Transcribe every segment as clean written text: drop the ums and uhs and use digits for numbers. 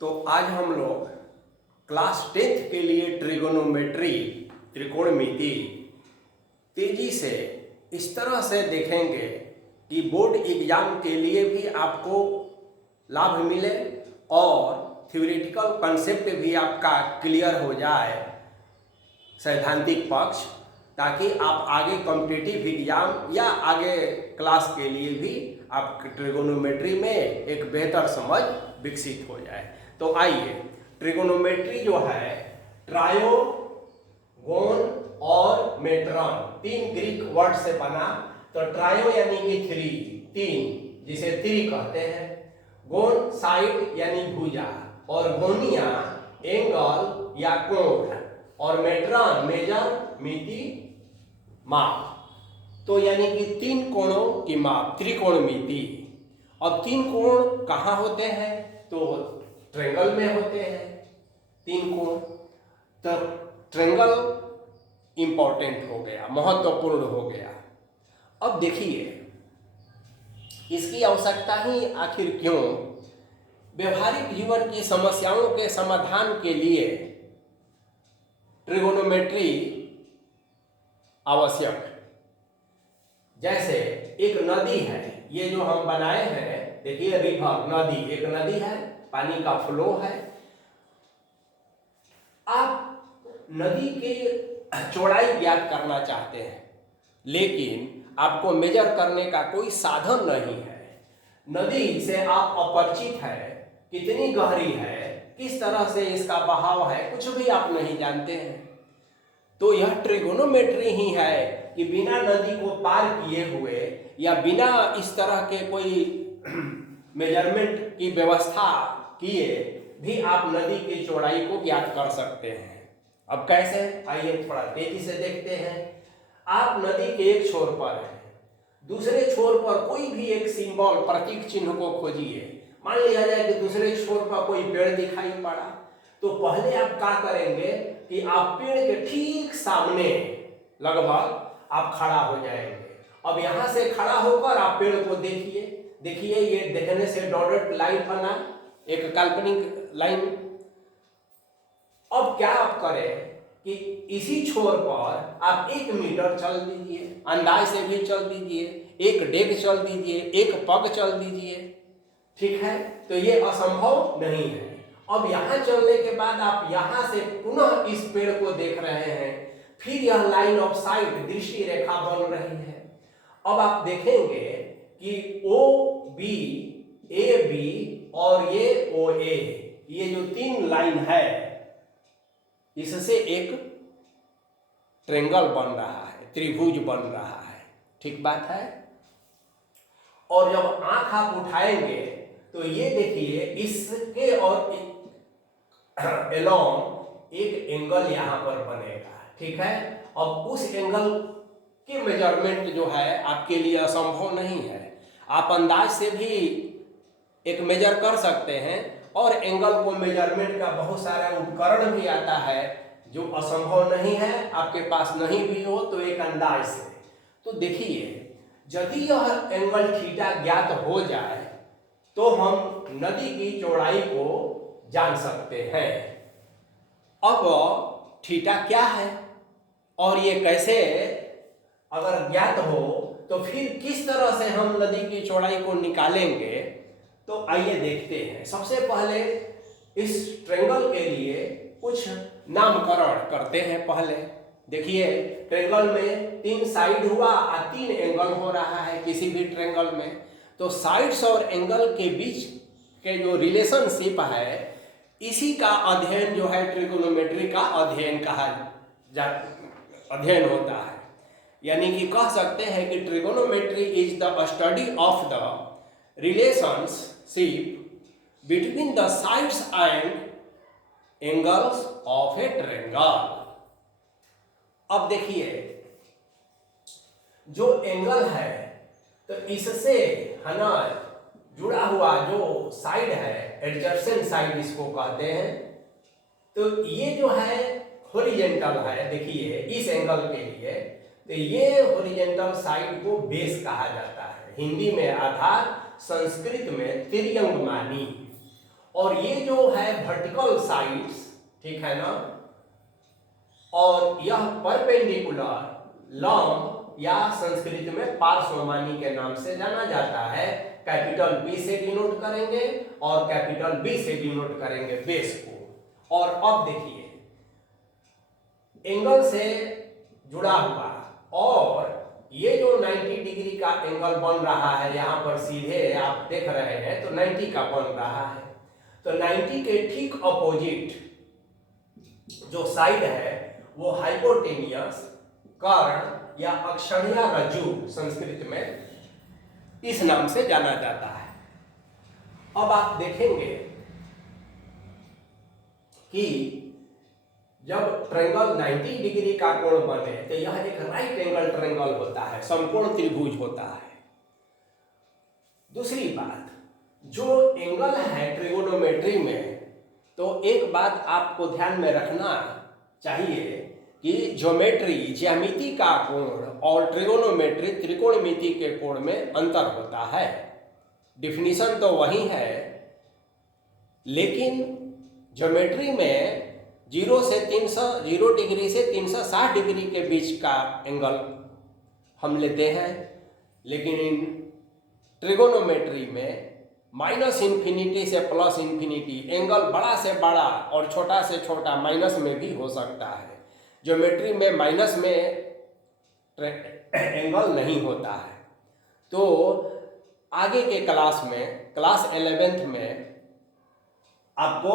तो आज हम लोग क्लास 10th के लिए ट्रिगोनोमेट्री त्रिकोणमिति तेजी से इस तरह से देखेंगे कि बोर्ड एग्जाम के लिए भी आपको लाभ मिले और थ्योरेटिकल कंसेप्ट भी आपका क्लियर हो जाए, सैद्धांतिक पक्ष, ताकि आप आगे कॉम्पिटिटिव एग्जाम या आगे क्लास के लिए भी आप ट्रिगोनोमेट्री में एक बेहतर समझ विकसित हो जाए। तो आइए, ट्रिगोनोमेट्री जो है ट्रायोगोन और मेट्रॉन तीन ग्रीक वर्ड से बना। तो ट्रायो यानी कि थ्री, तीन, जिसे त्रि कहते हैं। गोन साइड यानी भुजा, और गोनिया एंगल या कोण, और मेट्रॉन मेजर मिति माप। तो यानी कि तीन कोणों की माप, त्रिकोणमिति। अब तीन कोण कहाँ होते हैं? तो ट्रेंगल में होते हैं तीन कोण। तो ट्रेंगल इंपॉर्टेंट हो गया, महत्वपूर्ण हो गया। अब देखिए, इसकी आवश्यकता ही आखिर क्यों? व्यवहारिक जीवन की समस्याओं के समाधान के लिए ट्रिगोनोमेट्री आवश्यक है। जैसे एक नदी है, ये जो हम बनाए हैं, देखिए रिवर, नदी, एक नदी है, पानी का फ्लो है। आप नदी की चौड़ाई ज्ञात करना चाहते हैं, लेकिन आपको मेजर करने का कोई साधन नहीं है। नदी से आप अपरिचित है, कितनी गहरी है, किस तरह से इसका बहाव है, कुछ भी आप नहीं जानते हैं। तो यह ट्रिगोनोमेट्री ही है कि बिना नदी को पार किए हुए या बिना इस तरह के कोई मेजरमेंट की व्यवस्था किए भी आप नदी की चौड़ाई को ज्ञात कर सकते हैं। अब कैसे? आइए थोड़ा तेजी से देखते हैं। आप नदी के एक छोर पर हैं, दूसरे छोर पर कोई भी एक सिंबल, प्रतीक चिन्ह को खोजिए। मान लिया जाए कि दूसरे छोर पर कोई पेड़ दिखाई पड़ा, तो पहले आप क्या करेंगे कि आप पेड़ के ठीक सामने लगभग आप खड़ा हो जाएंगे। अब यहां से खड़ा होकर आप पेड़ को देखिए। देखिए, ये देखने से डॉटेड लाइन बना, एक काल्पनिक लाइन। अब क्या आप करें कि इसी छोर पर आप 1 मीटर चल दीजिए, अंदाज से भी चल दीजिए, एक डेग चल दीजिए, एक पग चल दीजिए, ठीक है? तो ये असंभव नहीं है। अब यहाँ चलने के बाद आप यहाँ से पुनः इस पेड़ को देख रहे हैं, फिर यह लाइन ऑफ साइट, दृष्टि रेखा बन रही है। अब आप देखेंगे कि ओ बी, ए बी और ये ओ ए, ये जो तीन लाइन है, इससे एक ट्रेंगल बन रहा है, त्रिभुज बन रहा है। ठीक बात है? और जब आंख आप उठाएंगे तो ये देखिए, इसके और एलोंग एक एंगल यहां पर बनेगा, ठीक है? अब उस एंगल के मेजरमेंट जो है आपके लिए असंभव नहीं है। आप अंदाज से भी एक मेजर कर सकते हैं, और एंगल को मेजरमेंट का बहुत सारा उपकरण भी आता है जो असंभव नहीं है, आपके पास नहीं भी हो तो एक अंदाज से। तो देखिए, यदि यह एंगल थीटा ज्ञात हो जाए तो हम नदी की चौड़ाई को जान सकते हैं। अब थीटा क्या है और ये कैसे अगर ज्ञात हो तो फिर किस तरह से हम नदी की चौड़ाई को निकालेंगे? तो आइए देखते हैं। सबसे पहले इस ट्रेंगल के लिए कुछ नामकरण करते हैं। पहले देखिए, ट्रेंगल में 3 साइड हुआ और 3 एंगल हो रहा है किसी भी ट्रेंगल में। तो साइड्स और एंगल के बीच के जो रिलेशनशिप है, इसी का अध्ययन जो है ट्रिगोनोमेट्री का अध्ययन अध्ययन होता है। यानी कि कह सकते हैं कि trigonometry is the study of the relationship between the sides and angles of a triangle. अब देखिए, जो एंगल है तो इससे है ना जुड़ा हुआ जो साइड है, एडजेसेंट साइड इसको कहते हैं। तो ये जो है हॉरिजॉन्टल है, देखिए इस एंगल के लिए, तो ये हॉरिजॉन्टल साइड को बेस कहा जाता है, हिंदी में आधार, संस्कृत में तिर्यंगमानी। और ये जो है वर्टिकल साइड्स, ठीक है ना, और यह परपेंडिकुलर लंब या संस्कृत में पार्श्वमानी के नाम से जाना जाता है। कैपिटल बी से डिनोट करेंगे और कैपिटल बी से डिनोट करेंगे बेस को। और अब देखिए एंगल से जुड़ा हुआ और ये जो 90 डिग्री का एंगल बन रहा है, यहाँ पर सीधे आप देख रहे हैं तो 90 का बन रहा है। तो 90 के ठीक अपोजिट जो साइड है वो हाइपोटेनियस कर्ण या अक्षणीय रज्जु संस्कृत में इस नाम से जाना जाता है। अब आप देखेंगे कि जब ट्रायंगल 90 डिग्री का कोण बने तो यह एक राइट एंगल ट्रायंगल होता है, समकोण त्रिभुज होता है। दूसरी बात, जो एंगल है ट्रिगोनोमेट्री में, तो एक बात आपको ध्यान में रखना चाहिए कि ज्योमेट्री ज्यामिति का कोण और ट्रिगोनोमेट्री त्रिकोणमिति के कोण में अंतर होता है। डिफिनीशन तो वही है, लेकिन ज्योमेट्री में 0 डिग्री से 360 डिग्री के बीच का एंगल हम लेते हैं, लेकिन इन ट्रिगोनोमेट्री में -∞ से +∞ एंगल बड़ा से बड़ा और छोटा से छोटा माइनस में भी हो सकता है। ज्योमेट्री में माइनस में एंगल नहीं होता है। तो आगे के क्लास में, क्लास 11th में आपको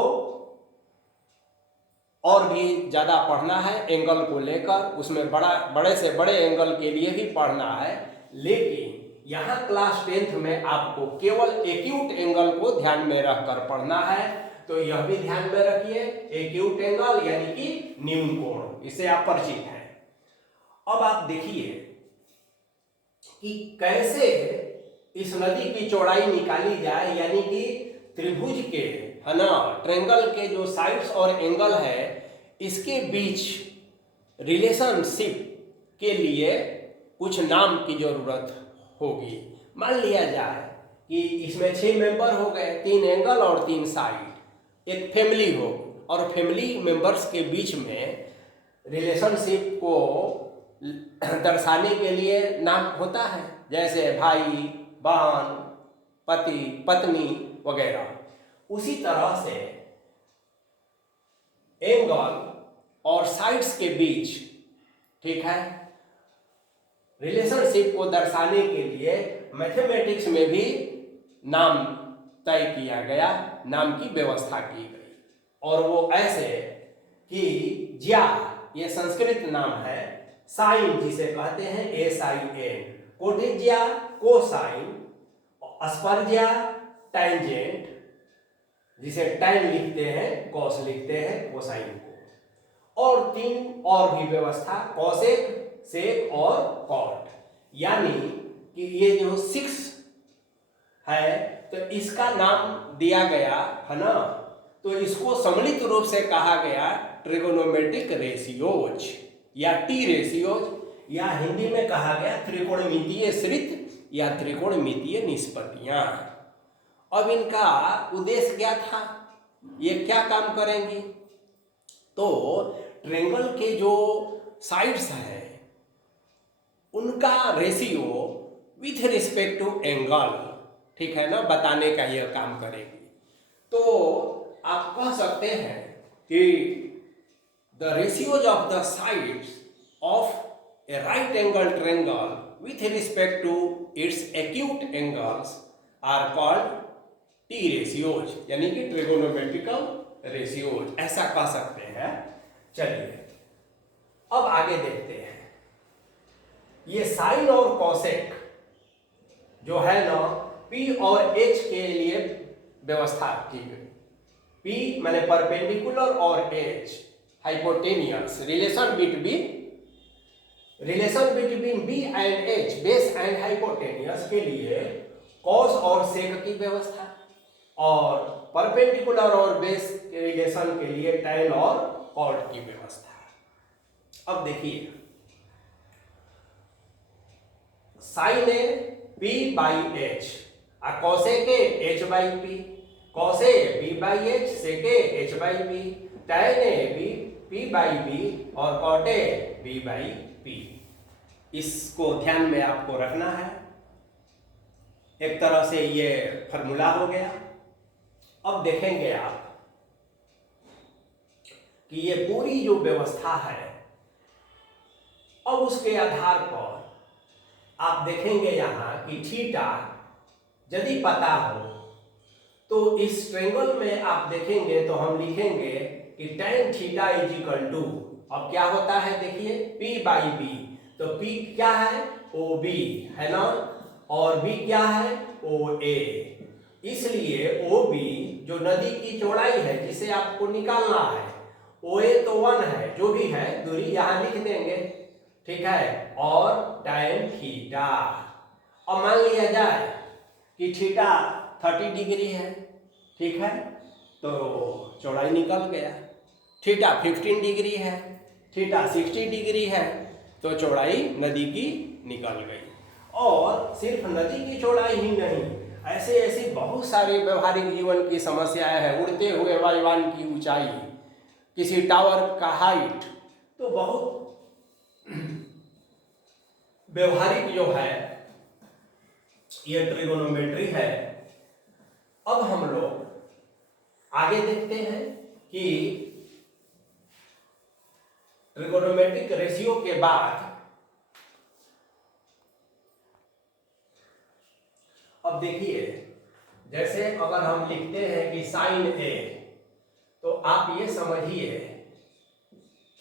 और भी ज़्यादा पढ़ना है एंगल को लेकर, उसमें बड़े से बड़े एंगल के लिए भी पढ़ना है। लेकिन यहाँ क्लास 10th में आपको केवल एक्यूट एंगल को ध्यान में रखकर पढ़ना है। तो यह भी ध्यान में रखिए, एक्यूट एंगल यानी कि न्यून कोण, इससे आप परिचित हैं। अब आप देखिए कि कैसे इस नदी की चौड़ाई निकाली जाए, यानी कि त्रिभुज के, है ना, ट्रायंगल के जो साइड्स और एंगल है इसके बीच रिलेशनशिप के लिए कुछ नाम की जरूरत होगी। मान लिया जाए कि इसमें 6 मेंबर हो गए, 3 एंगल और 3 साइड, एक फैमिली हो, और फैमिली मेंबर्स के बीच में रिलेशनशिप को दर्शाने के लिए नाम होता है, जैसे भाई बहन, पति पत्नी वगैरह। उसी तरह से एंगल और साइड्स के बीच, ठीक है, रिलेशनशिप को दर्शाने के लिए मैथमेटिक्स में भी नाम तय किया गया, नाम की व्यवस्था की गई। और वो ऐसे कि ज्या, ये संस्कृत नाम है, साइन जिसे कहते हैं SIN, कोटिज्या कोसाइन, अस्पर्ज्या टैंजेंट जिसे टैन लिखते हैं, कॉस लिखते हैं कोसाइन को, और 3 और भी व्यवस्था, कॉसेक, सेक और कॉट। यानी कि ये जो 6 है तो इसका नाम दिया गया है ना, तो इसको सम्मिलित रूप से कहा गया ट्रिगोनोमेट्रिक रेशियोज या टी रेशियोज, या हिंदी में कहा गया त्रिकोणमितीय श्रित या त्रिकोणमितीय निष्पत्तियां। अब इनका उद्देश्य क्या था, ये क्या काम करेंगी? तो ट्रायंगल के जो साइड्स हैं उनका ratio with respect to angle, ठीक है ना, बताने का यह काम करेगी। तो आप कह सकते हैं कि the ratios of the sides of a right angle triangle with respect to its acute angles are called T ratios, यानी कि ट्रिगोनोमेट्रिकल रेशियोज, ऐसा कह सकते हैं। चलिए अब आगे देखते हैं। ये साइन और कॉसेक जो है ना, P और H के लिए व्यवस्था की गई। P माने परपेंडिकुलर और H hypotenuse, relation between B and H, base and hypotenuse के लिए कॉस और सेक की व्यवस्था, और परपेंडिकुलर और बेस के रिलेशन के लिए टैन और कॉट की व्यवस्था। अब देखिए, sine A P/H, cosec A H/P, cos A B by H, sec A H by B, tan A B P by B और cot A B by P. इसको ध्यान में आपको रखना है। एक तरह से ये फॉर्मूला हो गया। अब देखेंगे आप कि ये पूरी जो व्यवस्था है, अब उसके आधार पर आप देखेंगे यहाँ कि थीटा यदि पता हो तो इस ट्रायंगल में आप देखेंगे तो हम लिखेंगे कि tan theta is equal to, अब क्या होता है देखिए, P बाई बी। तो P क्या है, OB है ना, और B क्या है, OA। इसलिए OB जो नदी की चौड़ाई है जिसे आपको निकालना है, OA तो 1 है, जो भी है दूरी यहाँ लिख देंगे, ठीक है, और tan थीटा। अब मान लिया जाए कि थीटा 30 डिग्री है, ठीक है, तो चौड़ाई निकल गया। थीटा 15 डिग्री है, थीटा 60 डिग्री है, तो चौड़ाई नदी की निकल गई। और सिर्फ नदी की चौड़ाई ही नहीं, ऐसे ऐसी बहुत सारी व्यवहारिक जीवन की समस्याएं हैं। उड़ते हुए वायुयान की ऊंचाई, किसी टावर का हाइट, तो बहुत व्यवहारिक जो है ये ट्रिगोनोमेट्री है। अब हम लोग आगे देखते हैं कि ट्रिगोनोमेट्रिक रेशियो के बाद अब देखिए, जैसे अगर हम लिखते हैं कि साइन ए, तो आप ये समझिए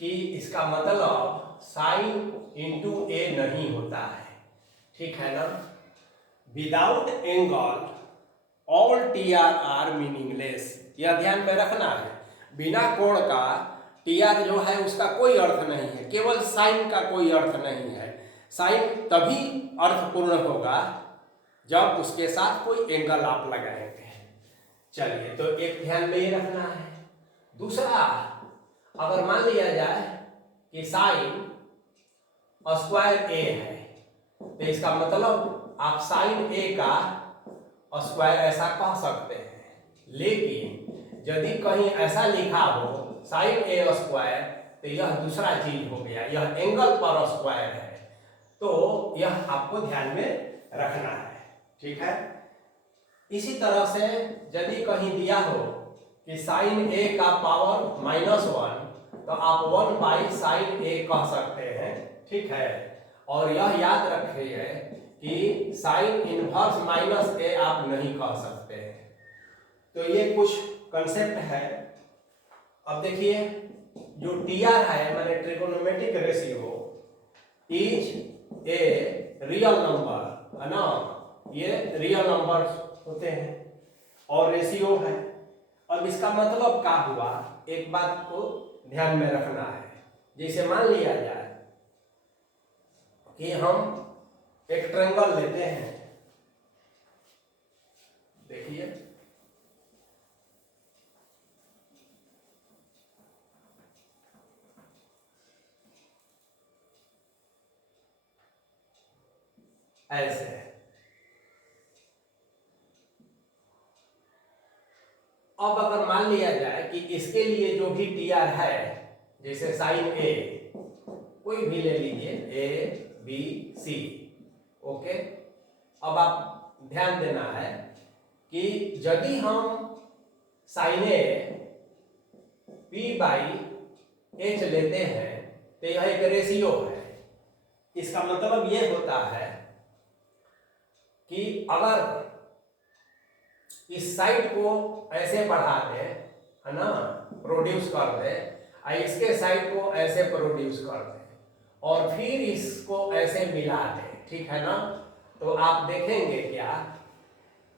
कि इसका मतलब साइन इंटू ए नहीं होता है, ठीक है ना। Without angle all T R are meaningless, यह ध्यान में रखना है। बिना कोण का टी आर जो है उसका कोई अर्थ नहीं है, केवल साइन का कोई अर्थ नहीं है। साइन तभी अर्थपूर्ण होगा जब उसके साथ कोई एंगल आप लगाएंगे। चलिए, तो एक ध्यान में ये रखना है। दूसरा, अगर मान लिया जाए कि साइन स्क्वायर ए है, तो इसका मतलब आप साइन ए का स्क्वायर ऐसा कह सकते हैं। लेकिन यदि कहीं ऐसा लिखा हो साइन ए स्क्वायर, तो यह दूसरा चीज हो गया, यह एंगल पर स्क्वायर है। तो यह आपको ध्यान में रखना है, ठीक है। इसी तरह से यदि कहीं दिया हो कि साइन ए का पावर -1, तो आप 1 बाई साइन ए कह सकते हैं, ठीक है। और यह याद रखिए कि साइन इनवर्स -a आप नहीं कह सकते हैं। तो ये कुछ कंसेप्ट है। अब देखिए, जो टीआर है माने trigonometric ratio is a real number, है ना, ये रियल नंबर होते हैं और रेशियो है। अब इसका मतलब क्या हुआ, एक बात को ध्यान में रखना है। जैसे मान लिया जाए कि हम एक ट्रायंगल लेते हैं, देखिए ऐसे, अब अगर मान लिया जाए कि इसके लिए जो भी टी आर है, जैसे साइन ए कोई भी ले लीजिए, ए बी सी, ओके। अब आप ध्यान देना है कि यदि हम sine A P by H लेते हैं, तो यह एक रेशियो है। इसका मतलब यह होता है कि अगर इस साइड को ऐसे बढ़ा दे, है ना, प्रोड्यूस कर दे, और इसके साइड को ऐसे प्रोड्यूस कर दे, और फिर इसको ऐसे मिला दे, ठीक है ना, तो आप देखेंगे क्या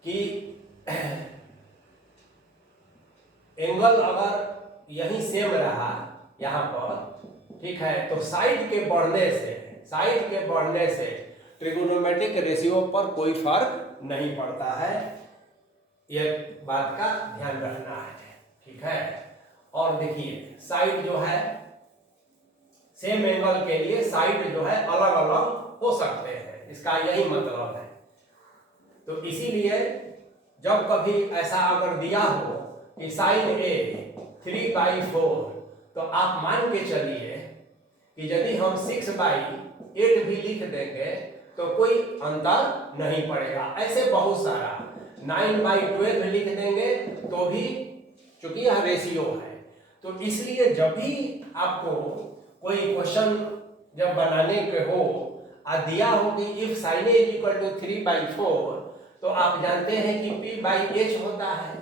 कि एंगल अगर यही सेम रहा यहाँ पर, ठीक है, तो साइड के बढ़ने से ट्रिगोनोमेट्रिक रेशियो पर कोई फर्क नहीं पड़ता है। यह बात का ध्यान रखना है, ठीक है। और देखिए, साइड जो है सेम एंगल के लिए साइड जो है अलग अलग हो सकते हैं, इसका यही मतलब है। तो इसीलिए जब कभी ऐसा अगर दिया हो कि साइन ए 3/4, तो आप मान के चलिए कि यदि हम 6/8 भी लिख देंगे तो कोई अंतर नहीं पड़ेगा। ऐसे बहुत सारा 9/12 लिख देंगे तो भी, चूंकि यह रेशियो है, तो इसलिए जब भी आपको कोई क्वेश्चन जब बनाने के हो और दिया हो कि if sine A equal to 3/4, तो आप जानते हैं कि p/h होता है,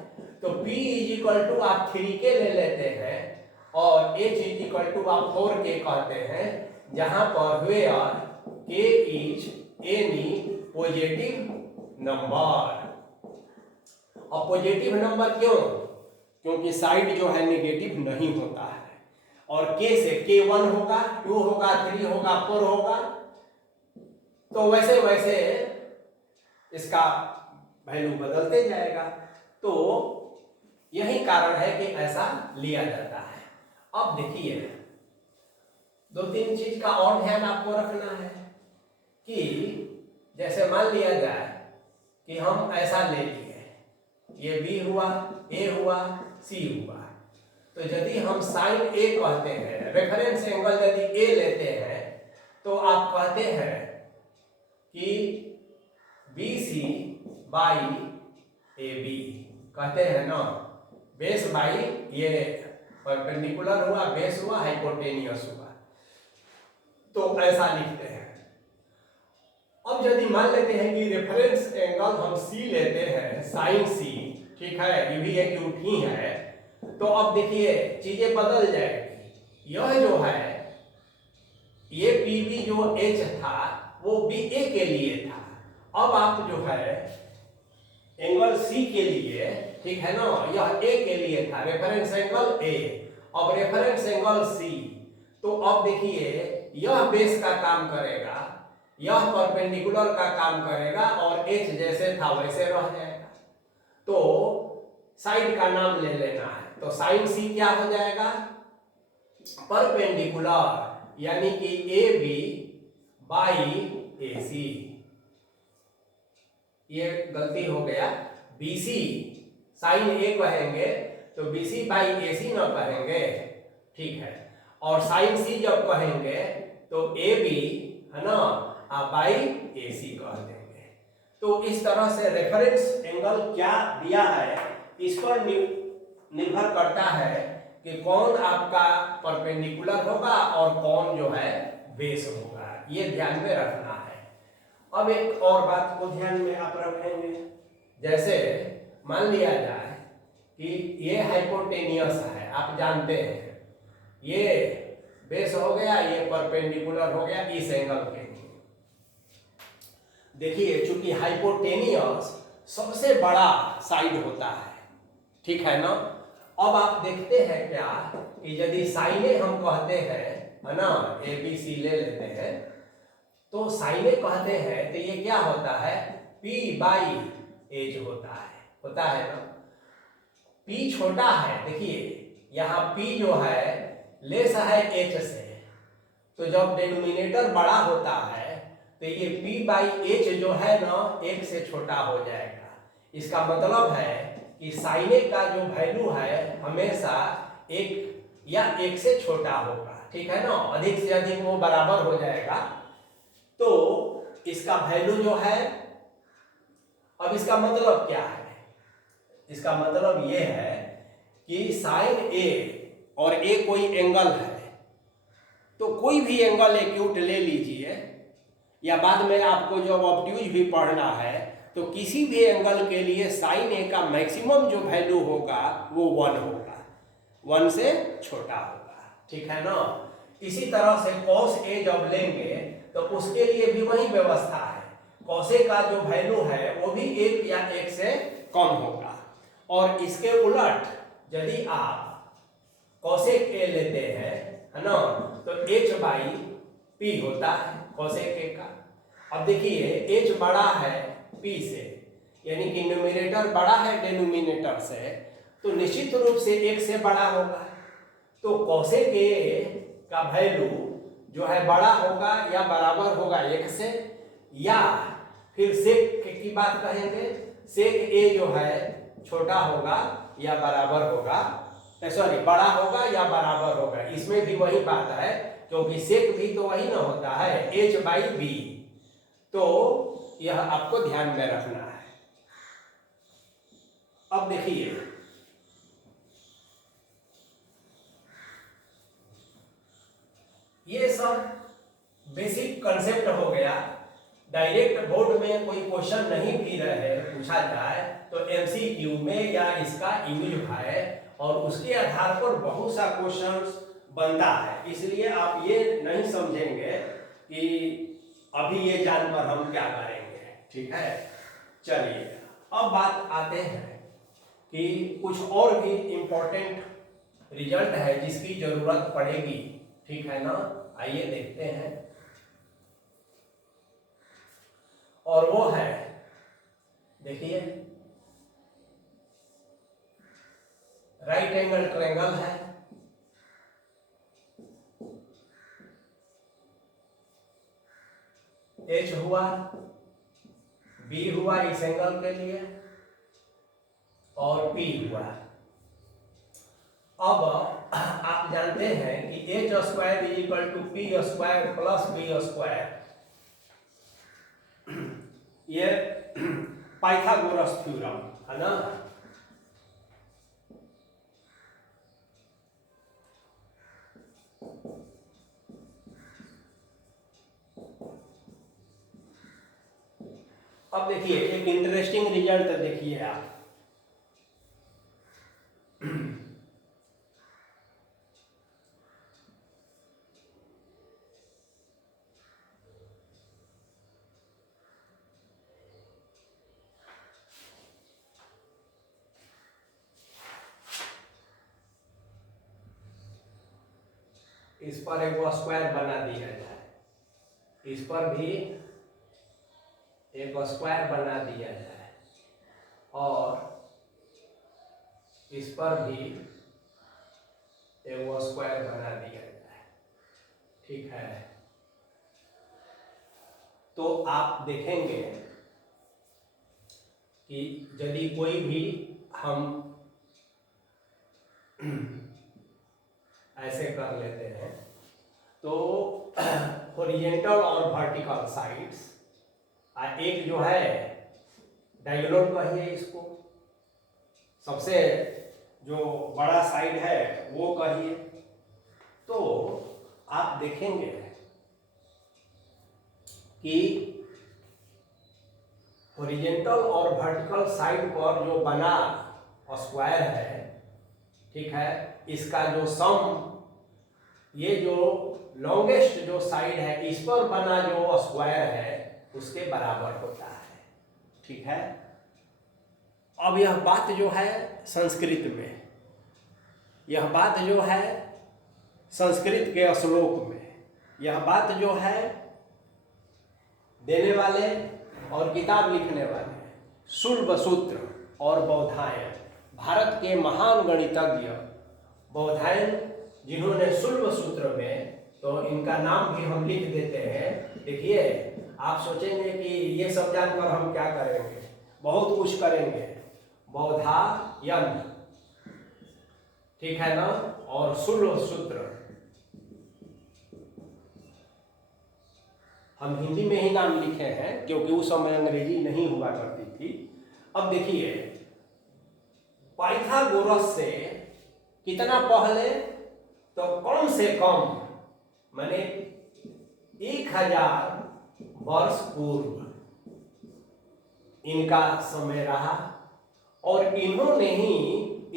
तो p इक्वल टू आप 3 के ले लेते हैं और h इक्वल टू आप 4 के कहते हैं, जहां पर where k is any positive number. और पॉजिटिव नंबर क्यों? क्योंकि साइड जो है नेगेटिव नहीं होता है, और k से k1 होगा, 2 होगा, 3 होगा, 4 होगा, तो वैसे वैसे इसका वैल्यू बदलते जाएगा। तो यही कारण है कि ऐसा लिया जाता है। अब देखिए, 2-3 चीज का और ध्यान आपको रखना है कि जैसे मान लिया जाए कि हम ऐसा ले लिए, ये बी हुआ, ए हुआ, सी हुआ, तो यदि हम साइन ए कहते हैं, रेफरेंस एंगल यदि ए लेते हैं, तो आप कहते हैं कि BC बाई AB कहते हैं ना, बेस बाई ये परपेंडिकुलर हुआ, बेस हुआ, हाइपोटेनियस हुआ, तो ऐसा लिखते हैं। अब यदि मान लेते हैं कि रेफरेंस एंगल हम C लेते हैं, साइन C, ठीक है, ये भी एक यूट ही है, तो अब देखिए चीजें बदल जाएगी। यह जो है, ये PB जो H था वो BA के लिए था, अब आप जो है एंगल C के लिए, ठीक है ना, यह A के लिए था, रेफरेंस एंगल A, अब रेफरेंस एंगल C, तो अब देखिए यह बेस का काम करेगा, यह परपेंडिकुलर का काम करेगा, और H जैसे था वैसे रह जाएगा। तो साइड का नाम ले लेना है, तो साइन C क्या हो जाएगा? परपेंडिकुलर, यानी कि AB बाई AC। ये गलती हो गया, BC साइन A कहेंगे तो BC बाई AC ना कहेंगे, ठीक है, और साइन C जब कहेंगे तो AB है ना, बाई AC कह देंगे। तो इस तरह से रेफरेंस एंगल क्या दिया है इस पर निर्भर करता है कि कौन आपका परपेंडिकुलर होगा और कौन जो है बेस होगा, ये ध्यान में रखना है। अब एक और बात को ध्यान में आप रखेंगे, जैसे मान लिया जाए कि ये हाइपोटेनियस है, आप जानते हैं, ये बेस हो गया, ये परपेंडिकुलर हो गया इस एंगल के लिए। देखिए चूंकि हाइपोटेनियस सबसे बड़ा साइड होता है, ठीक है ना। अब आप देखते हैं क्या कि यदि साइने हम कहते हैं, है ना, ABC ले लेते हैं, तो साइने कहते हैं तो ये क्या होता है, P/H होता है ना। P छोटा है, देखिए यहाँ P जो है लेस है H से, तो जब डिनोमिनेटर बड़ा होता है तो ये P/H जो है ना 1 से छोटा हो जाएगा। इसका मतलब है कि साइने का जो वैल्यू है हमेशा 1 या 1 से छोटा होगा, ठीक है ना, अधिक से अधिक वो बराबर हो जाएगा। तो इसका वैल्यू जो है, अब इसका मतलब क्या है? इसका मतलब ये है कि साइन A और A कोई एंगल है, तो कोई भी एंगल एक्यूट ले लीजिए, या बाद में आपको जब ऑब्ट्यूज भी पढ़ना है तो किसी भी एंगल के लिए साइन A का मैक्सिमम जो वैल्यू होगा वो 1 होगा, 1 से छोटा होगा, ठीक है ना। इसी तरह से cos A जब लेंगे तो उसके लिए भी वही व्यवस्था है, cos A का जो वैल्यू है वो भी 1 या 1 से कम होगा। और इसके उलट यदि आप cosec A लेते हैं, है ना, तो H/P होता है cosec A का। अब देखिए H बड़ा है P से, यानी कि न्यूमरेटर बड़ा है डिनोमिनेटर से, तो निश्चित रूप से 1 से बड़ा होगा। तो cosec A का वैल्यू जो है बड़ा होगा या बराबर होगा 1 से, या फिर sec की बात कहेंगे, सेक ए जो है छोटा होगा या बराबर होगा, सॉरी बड़ा होगा या बराबर होगा, इसमें भी वही बात है, क्योंकि सेक भी तो वही ना होता है h/b। तो यह आपको ध्यान में रखना है। अब देखिए ये सब बेसिक कंसेप्ट हो गया। डायरेक्ट बोर्ड में कोई क्वेश्चन नहीं भी रहे पूछा जाए तो एमसीक्यू में या इसका यूज है और उसके आधार पर बहुत सा क्वेश्चंस बनता है। इसलिए आप ये नहीं समझेंगे कि अभी ये जानकर हम क्या करेंगे, ठीक है। चलिए अब बात आते हैं कि कुछ और भी इम्पोर्टेंट रिजल्ट है जिसकी जरूरत पड़ेगी, ठीक है ना। आइए देखते हैं, और वो है देखिए राइट एंगल ट्रायंगल है, एच हुआ, बी हुआ इस एंगल के लिए और पी हुआ। अब आप जानते हैं कि H square is equal to P square plus B square, ये पाइथागोरस थ्योरम है ना। अब देखिए एक इंटरेस्टिंग रिजल्ट देखिए आप, इस पर एक स्क्वायर बना दिया जाए, इस पर भी एक स्क्वायर बना दिया जाए और इस पर भी एक स्क्वायर बना दिया जाए, ठीक है। तो आप देखेंगे कि यदि कोई भी हम ऐसे कर लेते हैं तो हॉरिजॉन्टल और वर्टिकल साइड्स, एक जो है डायगोनल कहिए इसको, सबसे जो बड़ा साइड है वो कहिए, तो आप देखेंगे कि हॉरिजॉन्टल और वर्टिकल साइड पर जो बना स्क्वायर है, ठीक है, इसका जो सम, ये जो लॉन्गेस्ट जो साइड है इस पर बना जो स्क्वायर है उसके बराबर होता है, ठीक है। अब यह बात जो है संस्कृत में, यह बात जो है संस्कृत के श्लोक में, यह बात जो है देने वाले और किताब लिखने वाले शुल्बसूत्र और बौधायन, भारत के महान गणितज्ञ बौधायन, जिन्होंने शुल्बसूत्र में, तो इनका नाम भी हम लिख देते हैं। देखिए आप सोचेंगे कि ये सब जानकर हम क्या करेंगे, बहुत कुछ करेंगे। बौधायन, ठीक है ना, और शुल्बसूत्र, हम हिंदी में ही नाम लिखे हैं क्योंकि उस समय अंग्रेजी नहीं हुआ करती थी। अब देखिए पाइथागोरस से कितना पहले, तो कम से कम माने 1000 वर्ष पूर्व इनका समय रहा और इन्होंने ही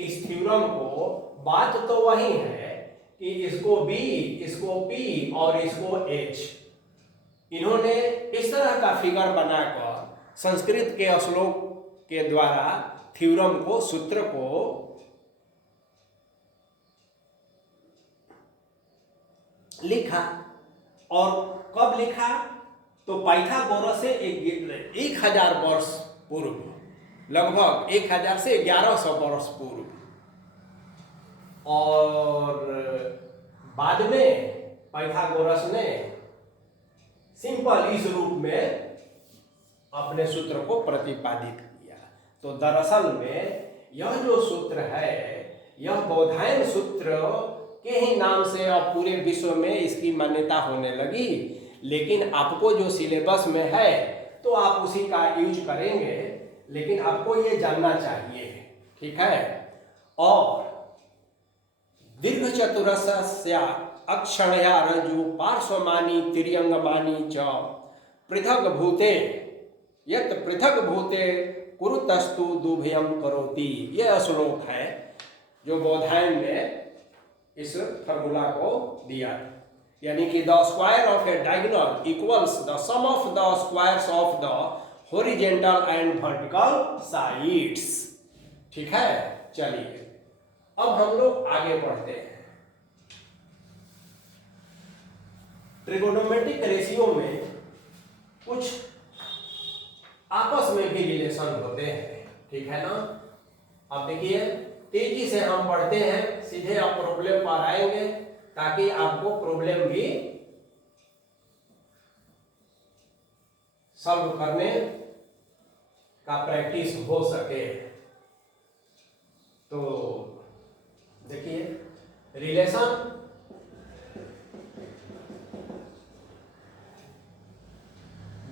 इस थ्योरम को, बात तो वही है कि इसको बी, इसको पी और इसको एच, इन्होंने इस तरह का फिगर बनाकर संस्कृत के श्लोक के द्वारा थ्योरम को, सूत्र को लिखा। और कब लिखा, तो पाइथागोरस से 1000 वर्ष पूर्व, लगभग 1000 से 1100 वर्ष पूर्व, और बाद में पाइथागोरस ने सिंपल इस रूप में अपने सूत्र को प्रतिपादित किया। तो दरअसल में यह जो सूत्र है, यह बोधायन सूत्र के ही नाम से अब पूरे विश्व में इसकी मान्यता होने लगी। लेकिन आपको जो सिलेबस में है तो आप उसी का यूज करेंगे, लेकिन आपको ये जानना चाहिए, ठीक है। और दीर्घ चतुरस्या अक्षणया रज्जु पार्श्वमानी तिर्यंगमानी च पृथक भूते यत् पृथक भूते कुरुतस्तु दुभयम करोति। यह श्लोक है जो बोधायन ने इस फॉर्मूला को दिया, यानी कि the square of a diagonal equals the sum of the squares of the horizontal and vertical sides. ठीक है, चलिए अब हम लोग आगे बढ़ते हैं। ट्रिगोनोमेट्रिक रेशियो में कुछ आपस में भी रिलेशन होते हैं, ठीक है ना। अब देखिए तेजी से हम पढ़ते हैं, सीधे आप प्रॉब्लम पर आएंगे ताकि आपको प्रॉब्लम भी सॉल्व करने का प्रैक्टिस हो सके। तो देखिए रिलेशन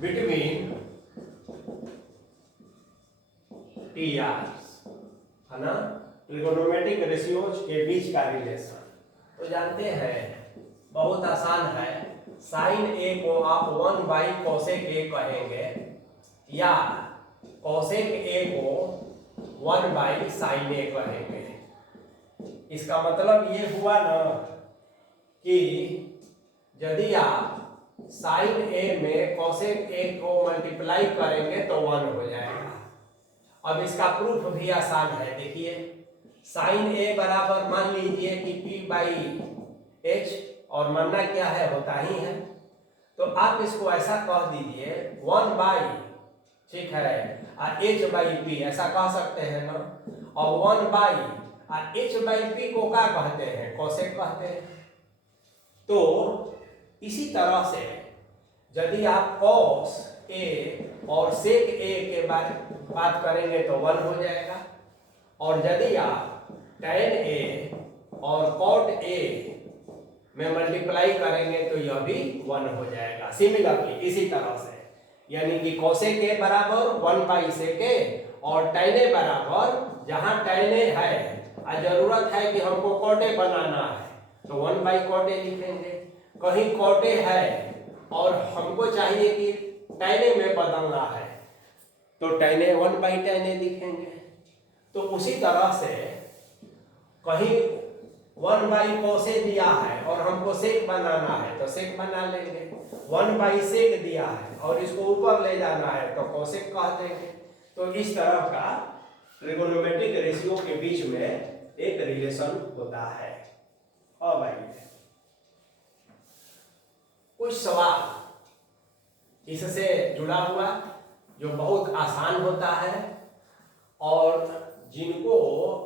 बिटवीन टीआर्स है ना, ट्रिगोनोमेट्रिक रेशियोज के बीच का रिलेशन तो जानते हैं, बहुत आसान है। साइन ए को आप 1 बाई कोसेक ए कहेंगे या कोसेक ए को 1 बाई साइन ए कहेंगे। इसका मतलब ये हुआ ना कि यदि आप साइन ए में कोसेक ए को मल्टीप्लाई करेंगे तो 1 हो जाएगा। अब इसका प्रूफ भी आसान है, देखिए साइन ए बराबर मान लीजिए कि p बाई एच, और मानना क्या है, होता ही है। तो आप इसको ऐसा कह दीजिए 1 बाई, ठीक है, h बाई p ऐसा कह सकते हैं ना। और 1 बाई h बाई p को क्या कहते हैं, कोसेक कहते हैं। तो इसी तरह से यदि आप cos a और sec a के बात करेंगे तो 1 हो जाएगा, और यदि आप tan a और cot a में मल्टीप्लाई करेंगे तो यह भी 1 हो जाएगा। सिमिलरली इसी तरह से, यानी कि cosec a बराबर 1 बाई sec a और tan a बराबर, जहां tan a है जरूरत है कि हमको cot a बनाना है तो 1 बाई cot a लिखेंगे। कहीं cot a है और हमको चाहिए कि tan a में बदलना है तो tan a 1 by tan a लिखेंगे। तो उसी तरह से कहीं 1 बाई cos a दिया है और हमको sec बनाना है तो sec बना लेंगे। 1 बाई sec दिया है और इसको ऊपर ले जाना है तो cosec कह देंगे। तो इस तरह का ट्रिगोनोमेट्रिक रेशियो के बीच में एक रिलेशन होता है। और भाई कुछ सवाल इससे जुड़ा हुआ जो बहुत आसान होता है और जिनको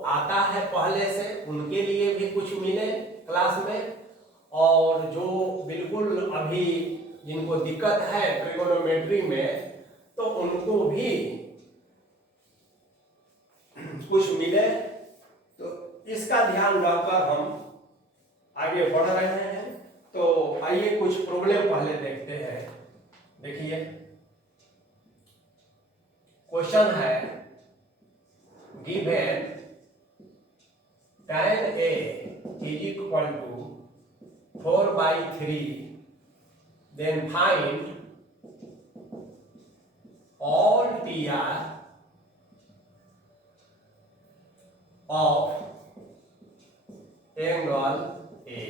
आता है पहले से उनके लिए भी कुछ मिले क्लास में, और जो बिल्कुल अभी जिनको दिक्कत है ट्रिगोनोमेट्री में तो उनको भी कुछ मिले। तो इसका ध्यान रखकर हम आगे बढ़ रहे हैं। तो आइए कुछ प्रॉब्लम पहले देखते हैं। देखिए क्वेश्चन है, given tan a is equal to 4 by 3, then find all PR of angle A।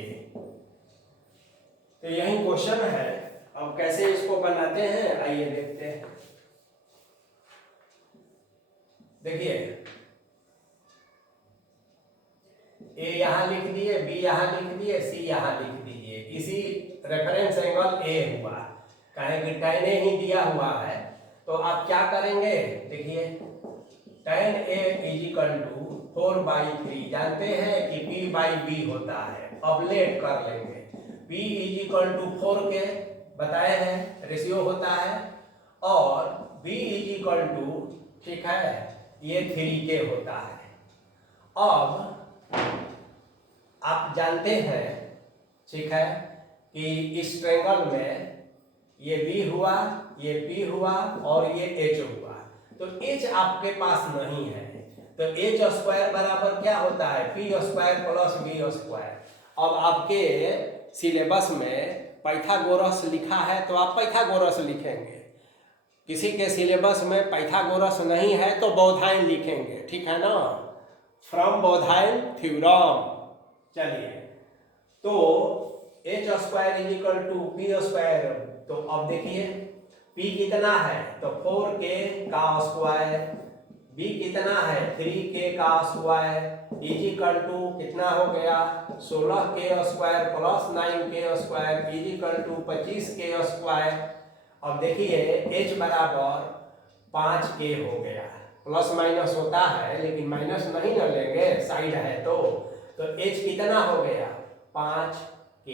तो यही क्वेश्चन है। अब कैसे इसको बनाते हैं आइए देखते हैं। देखिए A यहां लिख दिए, B यहां लिख दिए, C यहां लिख दीजिए। इसी रेफरेंस एंगल A हुआ, कहें कि tan A ही दिया हुआ है तो आप क्या करेंगे, देखिए tan A is equal to 4 by 3, जानते हैं कि P बाई B होता है। अब लेट कर लेंगे, P इज इक्वल टू 4 के बताए हैं रेशियो होता है, और B इज इक्वल टू, ठीक है, ये 3K होता है। अब आप जानते हैं, ठीक है, कि इस ट्रायंगल में ये B हुआ, ये P हुआ और ये H हुआ, तो H आपके पास नहीं है, तो H स्क्वायर बराबर क्या होता है, P square plus B square. अब आपके सिलेबस में पाइथागोरस लिखा है तो आप पाइथागोरस लिखेंगे, किसी के सिलेबस में पाइथागोरस नहीं है तो बोधायन लिखेंगे, ठीक है ना, फ्रॉम बोधायन थ्योरम। चलिए, तो H square is equal to P square, तो अब देखिए P कितना है, तो 4K का स्क्वायर, B कितना है 3K का स्क्वायर, इज इक्वल टू कितना हो गया 16K square plus 9K square is equal to 25K square. अब देखिए H बराबर 5K हो गया, प्लस माइनस होता है लेकिन माइनस नहीं न लेंगे, साइड है तो H कितना हो गया 5K।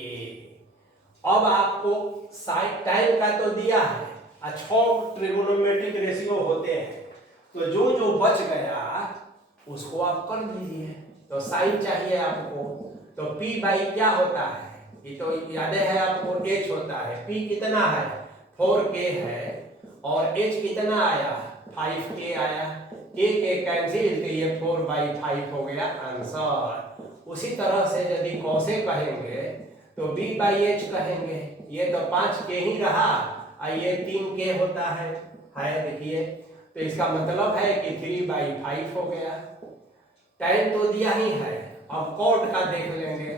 अब आपको साइड टाइम का तो दिया है, 6 ट्रिगोनोमेट्रिक रेशियो होते हैं, तो जो जो बच गया उसको आप कर दीजिए। तो साइन चाहिए आपको, तो P बाई क्या होता है, ये तो याद है आपको, H होता है, P कितना है 4K है और H कितना आया 5K आया, K के कैंसिल तो ये 4/5 हो गया आंसर। उसी तरह से यदि कौसे कहेंगे तो B बाई H कहेंगे, ये तो 5K ही रहा और ये 3K होता है देखिए, तो इसका मतलब है कि 3/5 हो गया। टाइम तो दिया ही है, अब कॉट का देख लेंगे,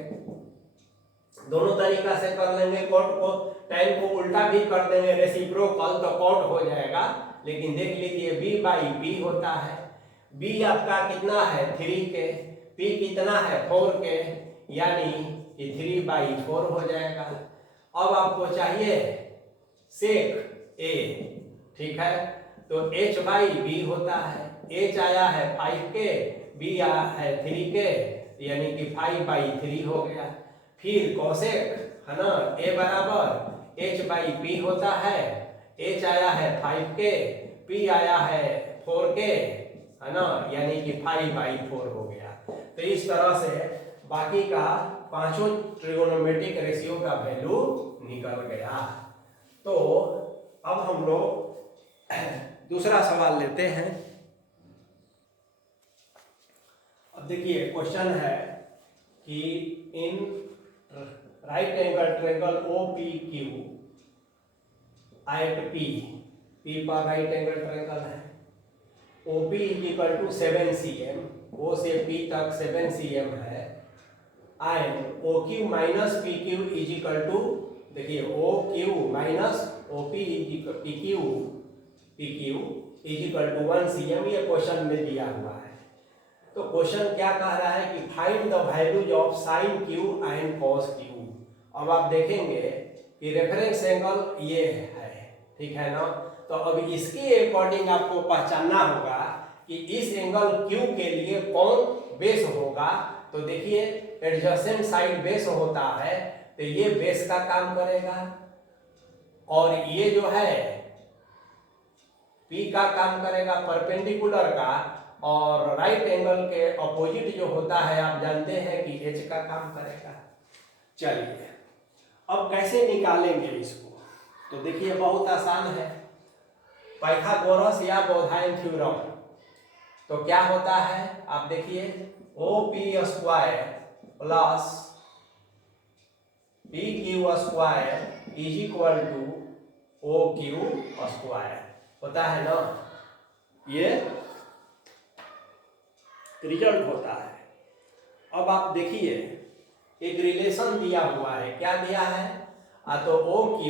दोनों तरीका से कर लेंगे, कॉट को टाइम को उल्टा भी कर देंगे रेसिप्रोकल तो कॉट हो जाएगा, लेकिन देख लीजिए B बाई P होता है, B आपका कितना है 3K, P कितना है 4K, यानी कि 3/4 हो जाएगा। अब आपको चाहिए सेक A, ठीक है, तो H बाई B होता है, H आया है 5K, B आया है 3K, यानी कि 5/3 हो गया। फिर कोसेक है ना, A बराबर H बाई P होता है, H आया है 5K, P आया है 4K, है ना, यानी कि 5/4 हो गया। तो इस तरह से बाकी का पांचों ट्रिगोनोमेट्रिक रेशियो का वैल्यू निकल गया। तो अब हम लोग दूसरा सवाल लेते हैं। अब देखिए क्वेश्चन है कि in right angle triangle OPQ at P पर राइट एंगल ट्रायंगल है, OP is equal to 7 cm, O से P तक 7 cm है, and OQ minus PQ is equal to, देखिए OQ minus OP PQ is equal to 1 cm, ये question में दिया हुआ है। तो क्वेश्चन क्या कह रहा है कि find the values of sine Q and cos Q। अब आप देखेंगे कि रेफरेंस एंगल ये है, ठीक है ना, तो अब इसके अकॉर्डिंग आपको पहचानना होगा कि इस एंगल Q के लिए कौन बेस होगा। तो देखिए एडजेसेंट साइड बेस होता है, तो ये बेस का काम करेगा, और ये जो है P का काम करेगा परपेंडिकुलर का, और राइट एंगल के अपोजिट जो होता है आप जानते हैं कि H का काम करेगा। चलिए अब कैसे निकालेंगे इसको, तो देखिए बहुत आसान है, पाइथागोरस या बोधायन थ्योरम। तो क्या होता है आप देखिए, OP square plus PQ square is equal to OQ square होता है ना, ये रिजल्ट होता है। अब आप देखिए एक रिलेशन दिया हुआ है, क्या दिया है, तो OQ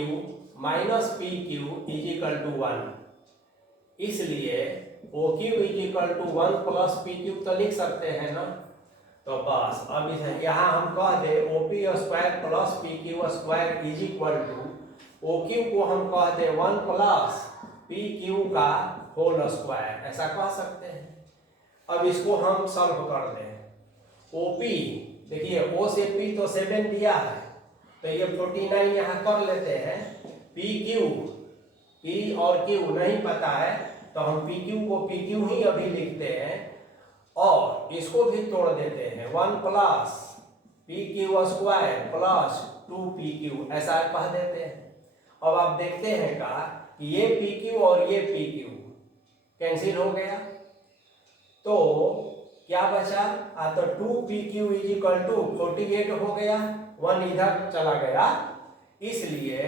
minus PQ is equal to 1, इसलिए OQ is equal to 1 plus PQ तो लिख सकते हैं ना। तो बस अब यहाँ हम कह दे OP square plus PQ square is equal to, OQ को हम कह दे 1 प्लस PQ का होल स्क्वायर, ऐसा कह सकते हैं। अब इसको हम सॉल्व कर दें, OP देखिए O से P तो 7 दिया है, तो ये 49 यहाँ कर लेते हैं, PQ P और Q नहीं पता है, तो हम पी क्यू को पी क्यू ही अभी लिखते हैं और इसको भी तोड़ देते हैं 1 plus P Q square plus 2pq ऐसा कह देते हैं। अब आप देखते हैं का कि ये pq और ये pq कैंसिल हो गया तो क्या बचा तो 2pq इज इक्वल टू 48 हो गया, 1 इधर चला गया, इसलिए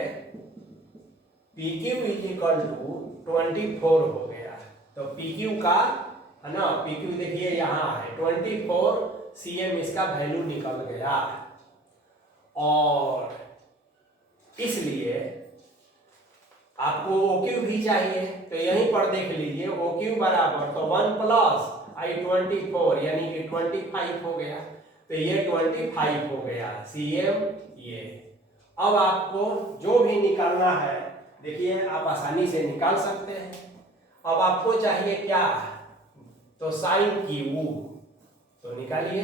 pq इज इक्वल टू 24 हो गया। तो pq का है ना, pq देखिए यहाँ है 24 cm इसका वैल्यू निकल गया। और इसलिए आपको OQ भी चाहिए तो यहीं पर देख लीजिए OQ बराबर तो 1 प्लस I24 यानी कि 25 हो गया, तो ये 25 हो गया cm ये। अब आपको जो भी निकालना है देखिए आप आसानी से निकाल सकते हैं। अब आपको चाहिए क्या, तो साइन क्यू, तो निकालिए,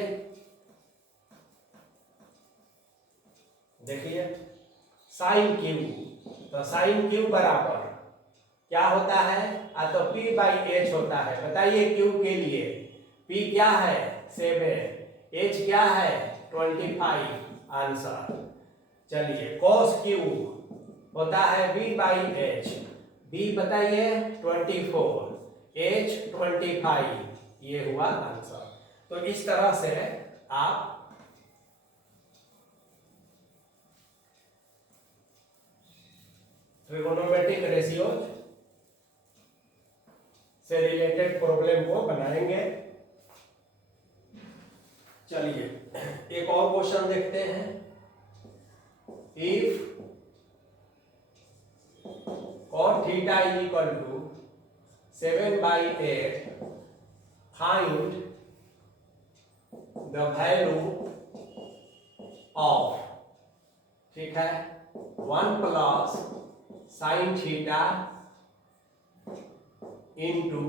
देखिए साइन क्यू, तो साइन क्यू बराबर क्या होता है तो p बाई एच होता है। बताइए क्यू के लिए p क्या है 7, h क्या है 25, आंसर। चलिए cos क्यू होता है b बाई एच, b बताइए 24, h 25, ये हुआ आंसर। तो इस तरह से आप ट्रिगोनोमेट्रिक रेशियो से रिलेटेड प्रॉब्लम को बनाएंगे। चलिए एक और क्वेश्चन देखते हैं। If cot theta is equal to 7/8 find the value of, ठीक है, 1 plus sine theta into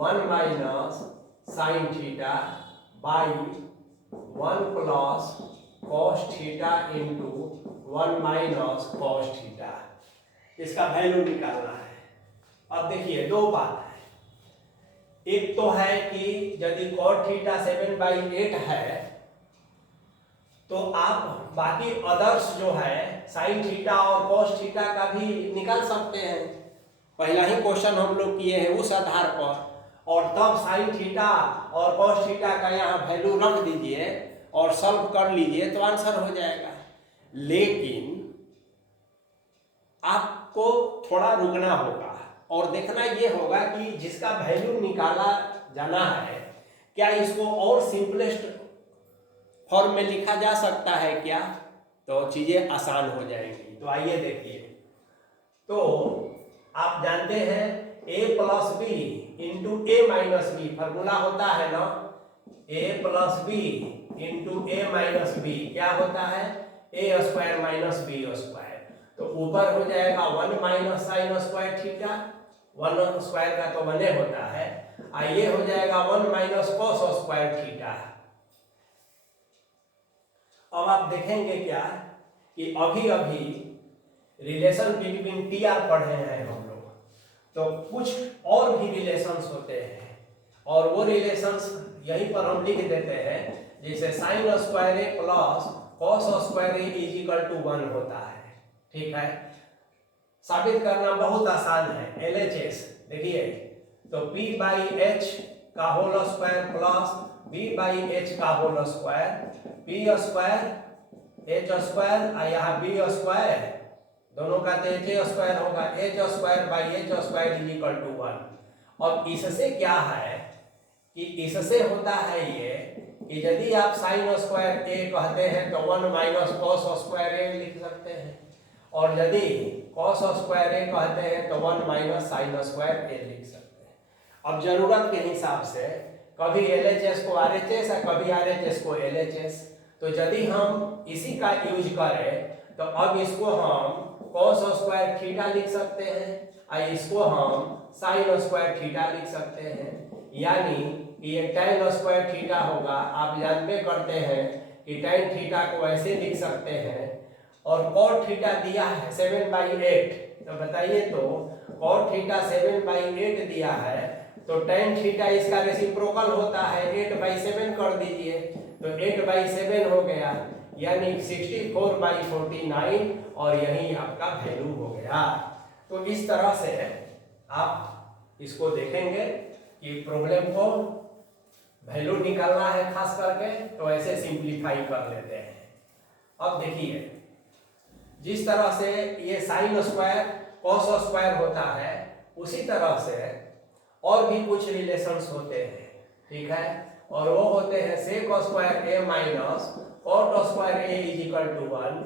1 minus sine theta by 1 plus cos theta into 1 minus cos theta, इसका वैल्यू निकालना है। अब देखिए दो बात है, एक तो है कि यदि cot थीटा 7/8 है तो आप बाकी अदर्स जो है साइन थीटा और cos थीटा का भी निकाल सकते हैं। पहला ही क्वेश्चन हम लोग किए हैं उस आधार पर, और तब साइन थीटा और cos थीटा का यहाँ वैल्यू रख दीजिए और सॉल्व कर लीजिए तो आंसर हो जाएगा। लेकिन आपको थोड़ा रुकना होगा और देखना ये होगा कि जिसका वैल्यू निकाला जाना है क्या इसको और सिंपलेस्ट फॉर्म में लिखा जा सकता है क्या, तो चीजें आसान हो जाएंगी। तो आइए देखिए, तो आप जानते हैं a plus B into A minus B formula होता है ना, a plus B into A minus B क्या होता है a square minus B square. तो ऊपर हो जाएगा 1 minus sine square theta, 1 square का तो 1 होता है, ये हो जाएगा 1 माइनस कॉस स्क्वायर थीटा। अब आप देखेंगे क्या कि अभी अभी रिलेशन बिटवीन टी आर पढ़े हैं हम लोग, तो कुछ और भी रिलेशंस होते हैं और वो रिलेशंस यहीं पर हम लिख देते हैं, जैसे sine square A plus cos square A is equal to 1 होता है। ठीक है, साबित करना बहुत आसान है, LHS देखिए, तो p बाई एच का whole square plus b by H का whole square, p square h square यहाँ b स्क्वायर, दोनों का तो h स्क्वायर होगा, h square by h square is equal to 1। अब इससे क्या है कि इससे होता है ये कि यदि आप साइन स्क्वायर a कहते हैं तो 1 माइनस कॉस स्क्वायर a लिख सकते हैं, और यदि कॉस स्क्वायर ए कहते हैं तो 1 माइनस साइन स्क्वायर ए लिख सकते हैं। अब जरूरत के हिसाब से कभी LHS को RHS और कभी RHS को LHS, तो यदि हम इसी का यूज करें तो अब इसको हम कॉस स्क्वायर थीटा लिख सकते हैं और इसको हम साइन स्क्वायर थीटा लिख सकते हैं, यानी ये tan स्क्वायर थीटा होगा। आप जानते करते हैं कि tan थीटा को ऐसे लिख सकते हैं, और cot थीटा दिया है 7/8, तो बताइए तो cot थीटा 7/8 दिया है, तो tan थीटा इसका रेसिप्रोकल होता है, 8/7 कर दीजिए, तो 8/7 हो गया, यानी 64/49, और यही आपका वैल्यू हो गया। तो इस तरह से आप इसको देखेंगे कि प्रॉब्लम को वैल्यू निकालना है खास करके, तो ऐसे सिंप्लीफाई कर लेते हैं। अब देखिए, जिस तरह से ये साइन स्क्वायर कॉस स्क्वायर होता है, उसी तरह से और भी कुछ रिलेशंस होते हैं, ठीक है, और वो होते हैं sec square A minus cot square A is equal to 1,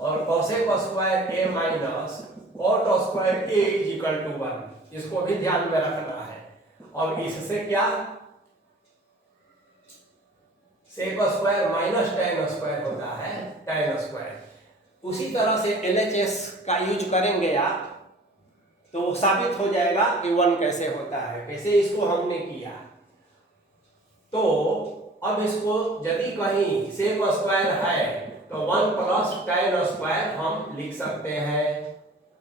और cosec square A minus cot square A is equal to 1। इसको भी ध्यान में रखना है। और इससे क्या, sec square minus tan square होता है, tan स्क्वायर। उसी तरह से LHS का यूज करेंगे आप, तो साबित हो जाएगा कि 1 कैसे होता है, कैसे इसको हमने किया। तो अब इसको यदि कहीं सेक स्क्वायर है तो 1 प्लस tan स्क्वायर हम लिख सकते हैं,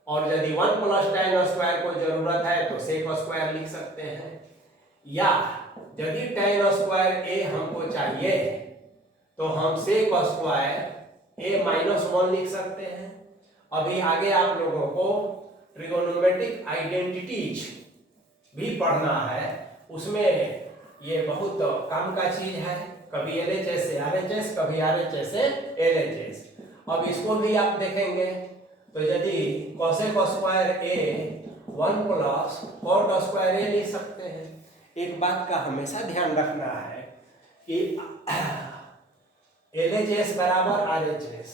और यदि 1 प्लस tan स्क्वायर को जरूरत है तो सेक स्क्वायर लिख सकते हैं, या यदि tan स्क्वायर ए हमको चाहिए तो हम सेक स्क्वायर ए माइनस 1 लिख सकते हैं। अभी आगे आप लोगों को ट्रिगोनोमेट्रिक आइडेंटिटीज भी पढ़ना है, उसमें ये बहुत काम का चीज है, कभी LHS से RHS, कभी RHS से LHS। अब इसको भी आप देखेंगे, तो यदि कोसेक स्क्वायर ए 1 प्लस कॉट स्क्वायर ए लिख सकते हैं। एक बात का हमेशा ध्यान रखना है कि LHS बराबर RHS,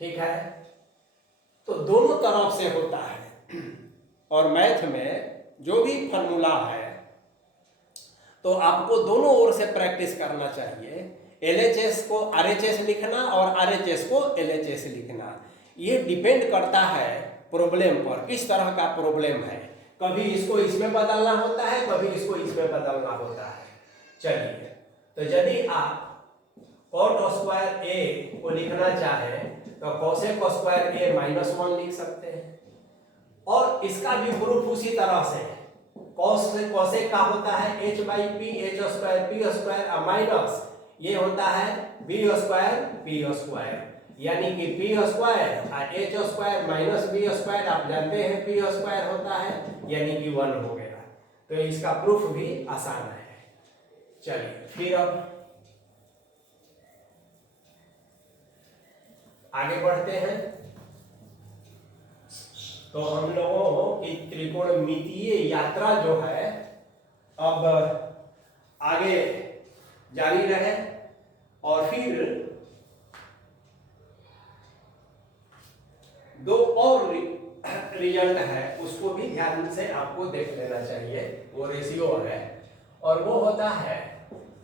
ठीक है, तो दोनों तरफ से होता है। और मैथ में जो भी फॉर्मूला है तो आपको दोनों ओर से प्रैक्टिस करना चाहिए। LHS को RHS लिखना और RHS को LHS लिखना, ये डिपेंड करता है प्रॉब्लम पर, किस तरह का प्रॉब्लम है। कभी इसको इसमें बदलना होता है, कभी इसको इसमें बदलना होता है। चलिए, तो यदि आप कॉट स्क्वायर ए को लिखना चाहें तो कोसेक स्क्वायर ए माइनस 1 लिख सकते हैं, और इसका भी प्रूफ उसी तरह से कॉस से कोसेक का होता है h/p, h square p square minus ये होता है b स्क्वायर p स्क्वायर, यानी कि p स्क्वायर और h square minus b square, आप जानते हैं p स्क्वायर होता है, यानी कि 1 हो गया। तो इसका प्रूफ भी आसान है। चलिए फिर अब आगे बढ़ते हैं। तो हम लोगों की त्रिकोणमितीय यात्रा जो है अब आगे जारी रहे, और फिर दो और रिजल्ट है, उसको भी ध्यान से आपको देख लेना चाहिए। वो रेशियो है, और वो होता है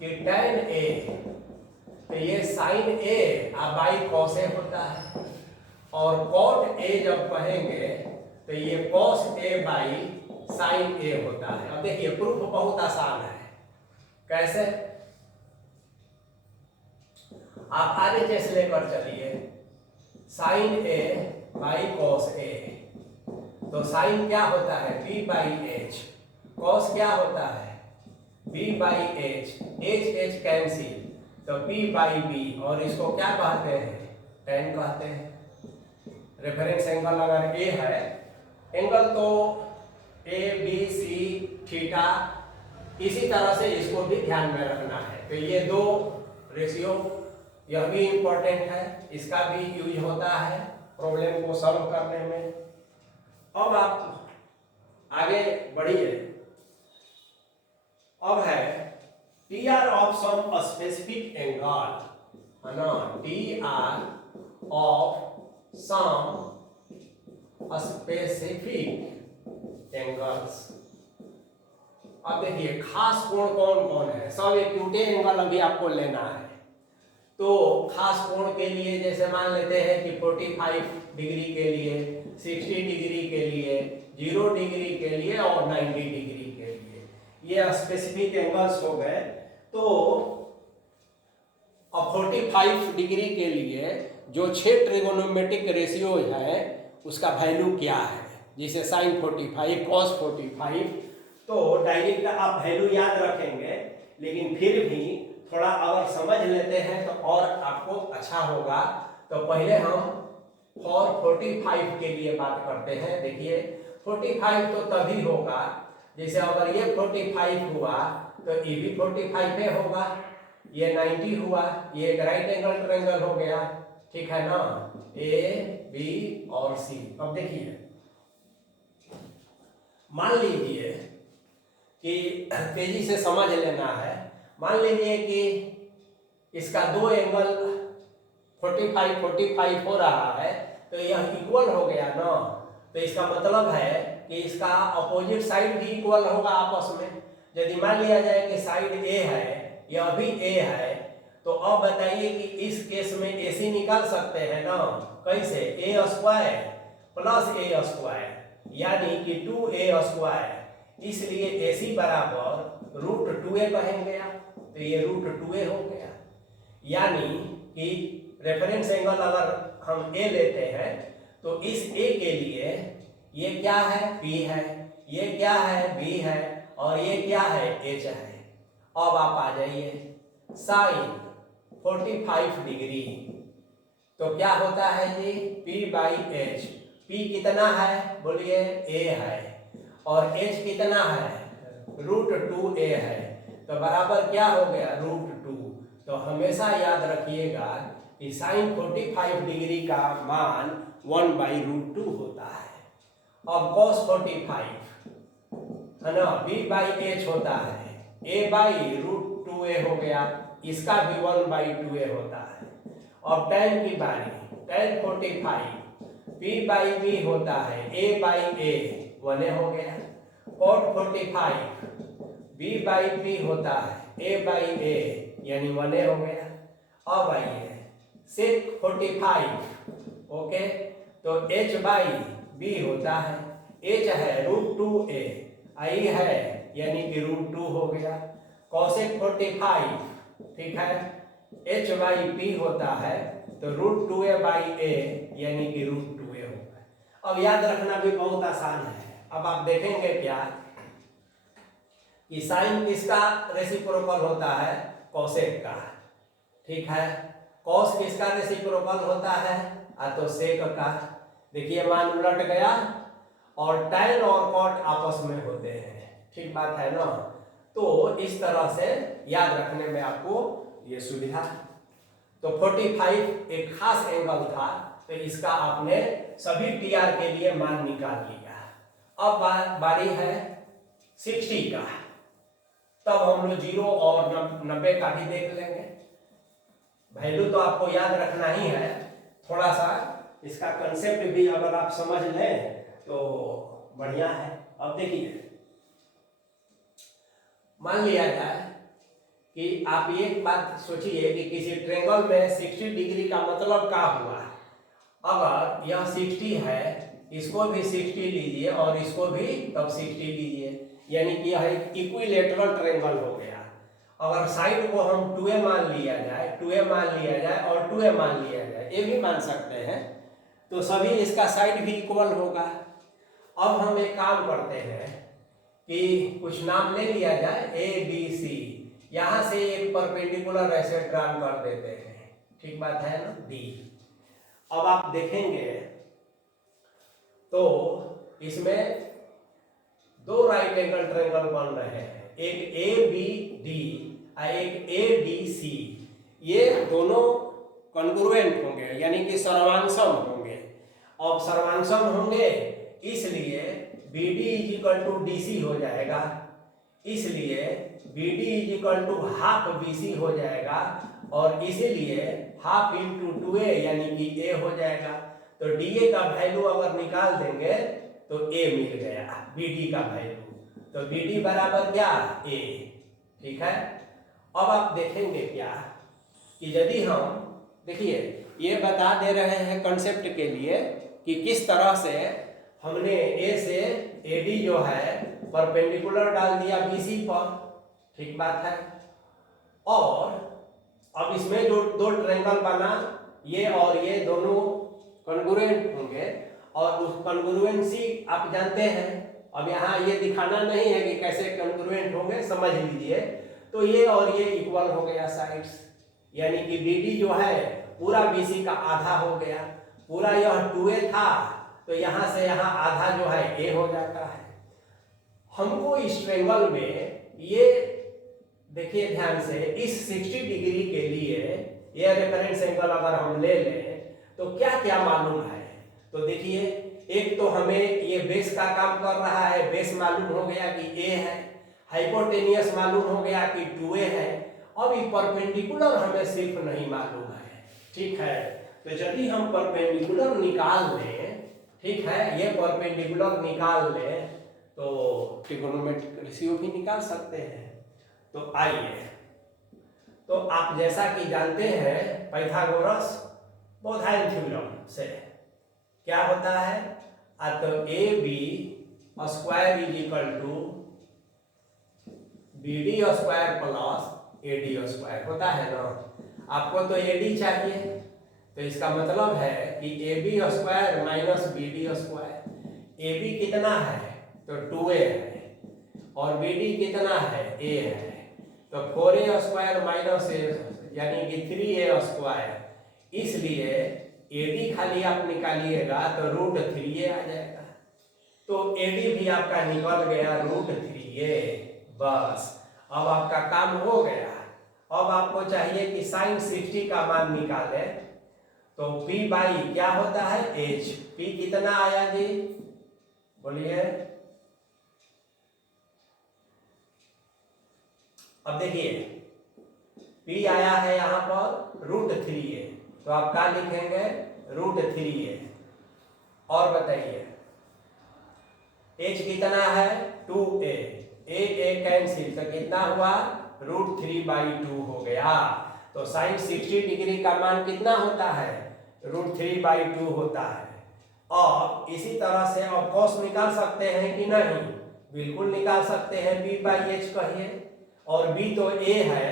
कि tan A, तो ये sin A by cos A होता है, और cot A जब कहेंगे तो ये cos A by sin A होता है। अब देखिए प्रूफ बहुत आसान है। कैसे, आप RHS लेकर चलिए, sin A by cos A, तो sin क्या होता है b बाई h, cos क्या होता है b by h, h cancel, तो p बाई b, और इसको क्या कहते हैं, tan कहते हैं। रेफरेंस एंगल अगर a है, एंगल तो a b c थीटा, इसी तरह से इसको भी ध्यान में रखना है। तो ये दो रेशियो, यह भी इंपॉर्टेंट है, इसका भी यूज होता है प्रॉब्लम को सॉल्व करने में। अब आप आगे बढ़िए। अब है PR of some specific angle, है ना, PR of some specific angles. अब देखिए खास कोण कौन कौन है, सब एक्यूटे एंगल अभी आपको लेना है। तो खास कोण के लिए जैसे मान लेते हैं कि 45 डिग्री के लिए, 60 डिग्री के लिए, 0 डिग्री के लिए और 90 डिग्री के लिए, ये स्पेसिफिक एंगल्स हो गए। तो अब 45 डिग्री के लिए जो 6 ट्रिगोनोमेट्रिक रेशियो है उसका वैल्यू क्या है। जैसे साइन 45 कॉस 45, तो डायरेक्ट आप वैल्यू याद रखेंगे, लेकिन फिर भी थोड़ा अगर समझ लेते हैं तो और आपको अच्छा होगा। तो पहले हम और 45 के लिए बात करते हैं। देखिए 45 तो तभी होगा जैसे अगर ये 45 हुआ तो ये भी 45 ही होगा, ये 90 हुआ, ये एक राइट एंगल ट्रायंगल हो गया, ठीक है ना, ए बी और सी। अब देखिए मान लीजिए कि तेजी से समझ लेना है, मान लीजिए कि इसका दो एंगल 45 हो रहा है, तो यह इक्वल हो गया ना। तो इसका मतलब है कि इसका अपोजिट साइड भी इक्वल होगा आपस में। यदि मान लिया जाए कि साइड ए है, यह भी ए है, तो अब बताइए कि इस केस में AC निकाल सकते हैं ना, कैसे, ए स्क्वायर प्लस ए स्क्वायर यानी कि 2a², इसलिए AC बराबर √2a कहेंगे आप, तो ये √2a हो गया। यानी कि रेफरेंस एंगल अगर हम A लेते हैं तो इस A के लिए ये क्या है, P है, ये क्या है, B है, और ये क्या है, H है। अब आप आ जाइए साइन 45 डिग्री, तो क्या होता है जी, P/H। P कितना है बोलिए, A है, और H कितना है, √2a है, तो बराबर क्या हो गया, √2। तो हमेशा याद रखिएगा कि साइन 45 डिग्री का मान 1/√2 होता है। अब cos 45 है ना, B/H होता है, A/√2a हो गया, इसका भी 1/2a होता है। अब tan की बारी, tan 45 P/B होता है, A/A 1a हो गया। cot 45 B/P होता है, A/A यानी 1a हो गया। अब आइए sec 45, ओके, तो H/B होता है, H है √2a, I है यानी कि √2 हो गया। cosec 45, ठीक है, H/P होता है, तो √2a/a यानी कि √2a होगा। अब याद रखना भी बहुत आसान है। अब आप देखेंगे क्या कि साइन किसका रेसिप्रोकल होता है, कोसेक का, ठीक है। कॉस किसका रेसिप्रोकल होता है, तो सेक का। देखिए मान उलट गया, और टैन और कॉट आपस में होते हैं, ठीक बात है ना। तो इस तरह से याद रखने में आपको ये सुविधा। तो 45 एक खास एंगल था, तो इसका आपने सभी TR के लिए मान निकाल लिया। अब बारी है 60 का, तब हम लोग 0 और 90 का भी देख लेंगे। वैल्यू तो आपको याद रखना ही है, थोड़ा सा इसका कंसेप्ट भी अगर आप समझ लें तो बढ़िया है। अब देखिए मान लिया जाए कि आप एक बात सोचिए कि किसी ट्रायंगल में 60 डिग्री का मतलब क्या हुआ। अगर यह 60 है, इसको भी 60 लीजिए और इसको भी तब 60 लीजिए, यानी कि यह एक इक्विलेटरल ट्रायंगल हो गया। अगर साइड को हम 2a मान लिया जाए, 2a मान लिया जाए और 2a मान लिया जाए, ये भी मान सकते हैं, तो सभी इसका साइड भी इक्वल होगा। अब हम एक काम करते हैं कि कुछ नाम ले लिया जाए, ABC, यहां से एक परपेंडिकुलर ऐसे ड्रॉ कर देते हैं, ठीक बात है ना, D। अब आप देखेंगे तो इसमें दो राइट एंगल ट्रायंगल बन रहे हैं, एक ABD और एक ADC। ये दोनों कॉन्ग्रुएंट होंगे, यानी कि सर्वांगसम होंगे। अब सर्वांगसम होंगे इसलिए BD = DC हो जाएगा, इसलिए BD = हाफ BC हो जाएगा, और इसीलिए हाफ × 2a यानी कि a हो जाएगा। तो DA का वैल्यू अगर निकाल देंगे तो a मिल गया, BD का वैल्यू, तो BD बराबर क्या, a, ठीक है। अब आप देखेंगे क्या कि यदि हम, देखिए ये बता दे रहे हैं कंसेप्ट के लिए कि किस तरह से हमने A से AD जो है परपेंडिकुलर डाल दिया BC पर, ठीक बात है। और अब इसमें जो दो ट्रायंगल बना, ये और ये दोनों कॉन्ग्रुएंट होंगे, और उस कॉन्ग्रुएंसी आप जानते हैं। अब यहाँ ये दिखाना नहीं है कि कैसे कॉन्ग्रुएंट होंगे, समझ लीजिए। तो ये और ये इक्वल हो गया साइड्स, यानी कि BD जो है पूरा BC का आधा हो गया। पूरा यह 2A था तो यहाँ से यहाँ आधा जो है A हो जाता है। हमको इस ट्रायंगल में ये देखिए ध्यान से, इस 60 डिग्री के लिए ये रेफरेंस एंगल अगर हम ले लें तो क्या क्या मालूम है। तो देखिए, एक तो हमें ये बेस का काम कर रहा है, बेस मालूम हो गया कि A है, हाइपोटेनियस मालूम हो गया कि 2A है। अब ये परपेंडिकुलर हमें सिर्फ नहीं मालूम है, ठीक है। तो यदि हम परपेंडिकुलर निकाल लें, ठीक है, ये परपेंडिकुलर निकाल लें तो ट्रिगोनोमेट्रिक रेशियो भी निकाल सकते हैं। तो आइए, तो आप जैसा कि जानते हैं पाइथागोरस बोधायन थ्योरम से क्या होता है, तो AB square is equal to BD square plus AD square होता है ना। आपको तो AD चाहिए, तो इसका मतलब है कि AB square minus BD square. AB कितना है तो 2A है और BD कितना है A है, तो 4A स्क्वायर माइनस A यानी कि 3A स्क्वायर। इसलिए AD खाली आप निकालिएगा तो √3A आ जाएगा। तो AD भी आपका निकल गया √3A। बस अब आपका काम हो गया। अब आपको चाहिए कि sin 60 का मान निकाले, तो P बाई क्या होता है H। P कितना आया जी, बोलिए। अब देखिए P आया है यहाँ पर √3A, तो आप क्या लिखेंगे √3A। और बताइए H कितना है 2A, A कैंसिल, तो कितना हुआ √3/2 हो गया। तो sin 60 डिग्री का मान कितना होता है √3/2 होता है। और इसी तरह से अब cos निकाल सकते हैं कि नहीं, बिल्कुल निकाल सकते हैं। B/H कहिए, और B तो A है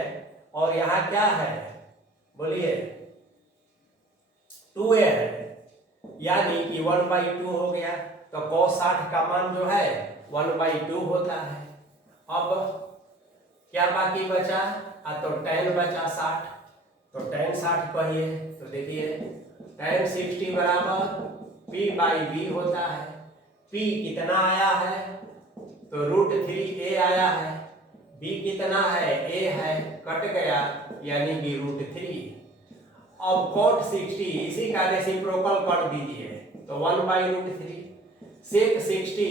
और यहाँ क्या है बोलिए 2A है, यानी कि 1/2 हो गया। तो cos 60 का मान जो है 1/2 होता है। अब क्या बाकी बचा, तो tan बचा 60, तो tan 60 कहिए, तो देखिए tan 60 बराबर P/V होता है। P कितना आया है तो √3A आया है, B कितना है A है, कट गया यानी कि √3। अब cot 60 इसी का रेसिप्रोकल कर दीजिए, तो 1/√3। sec 60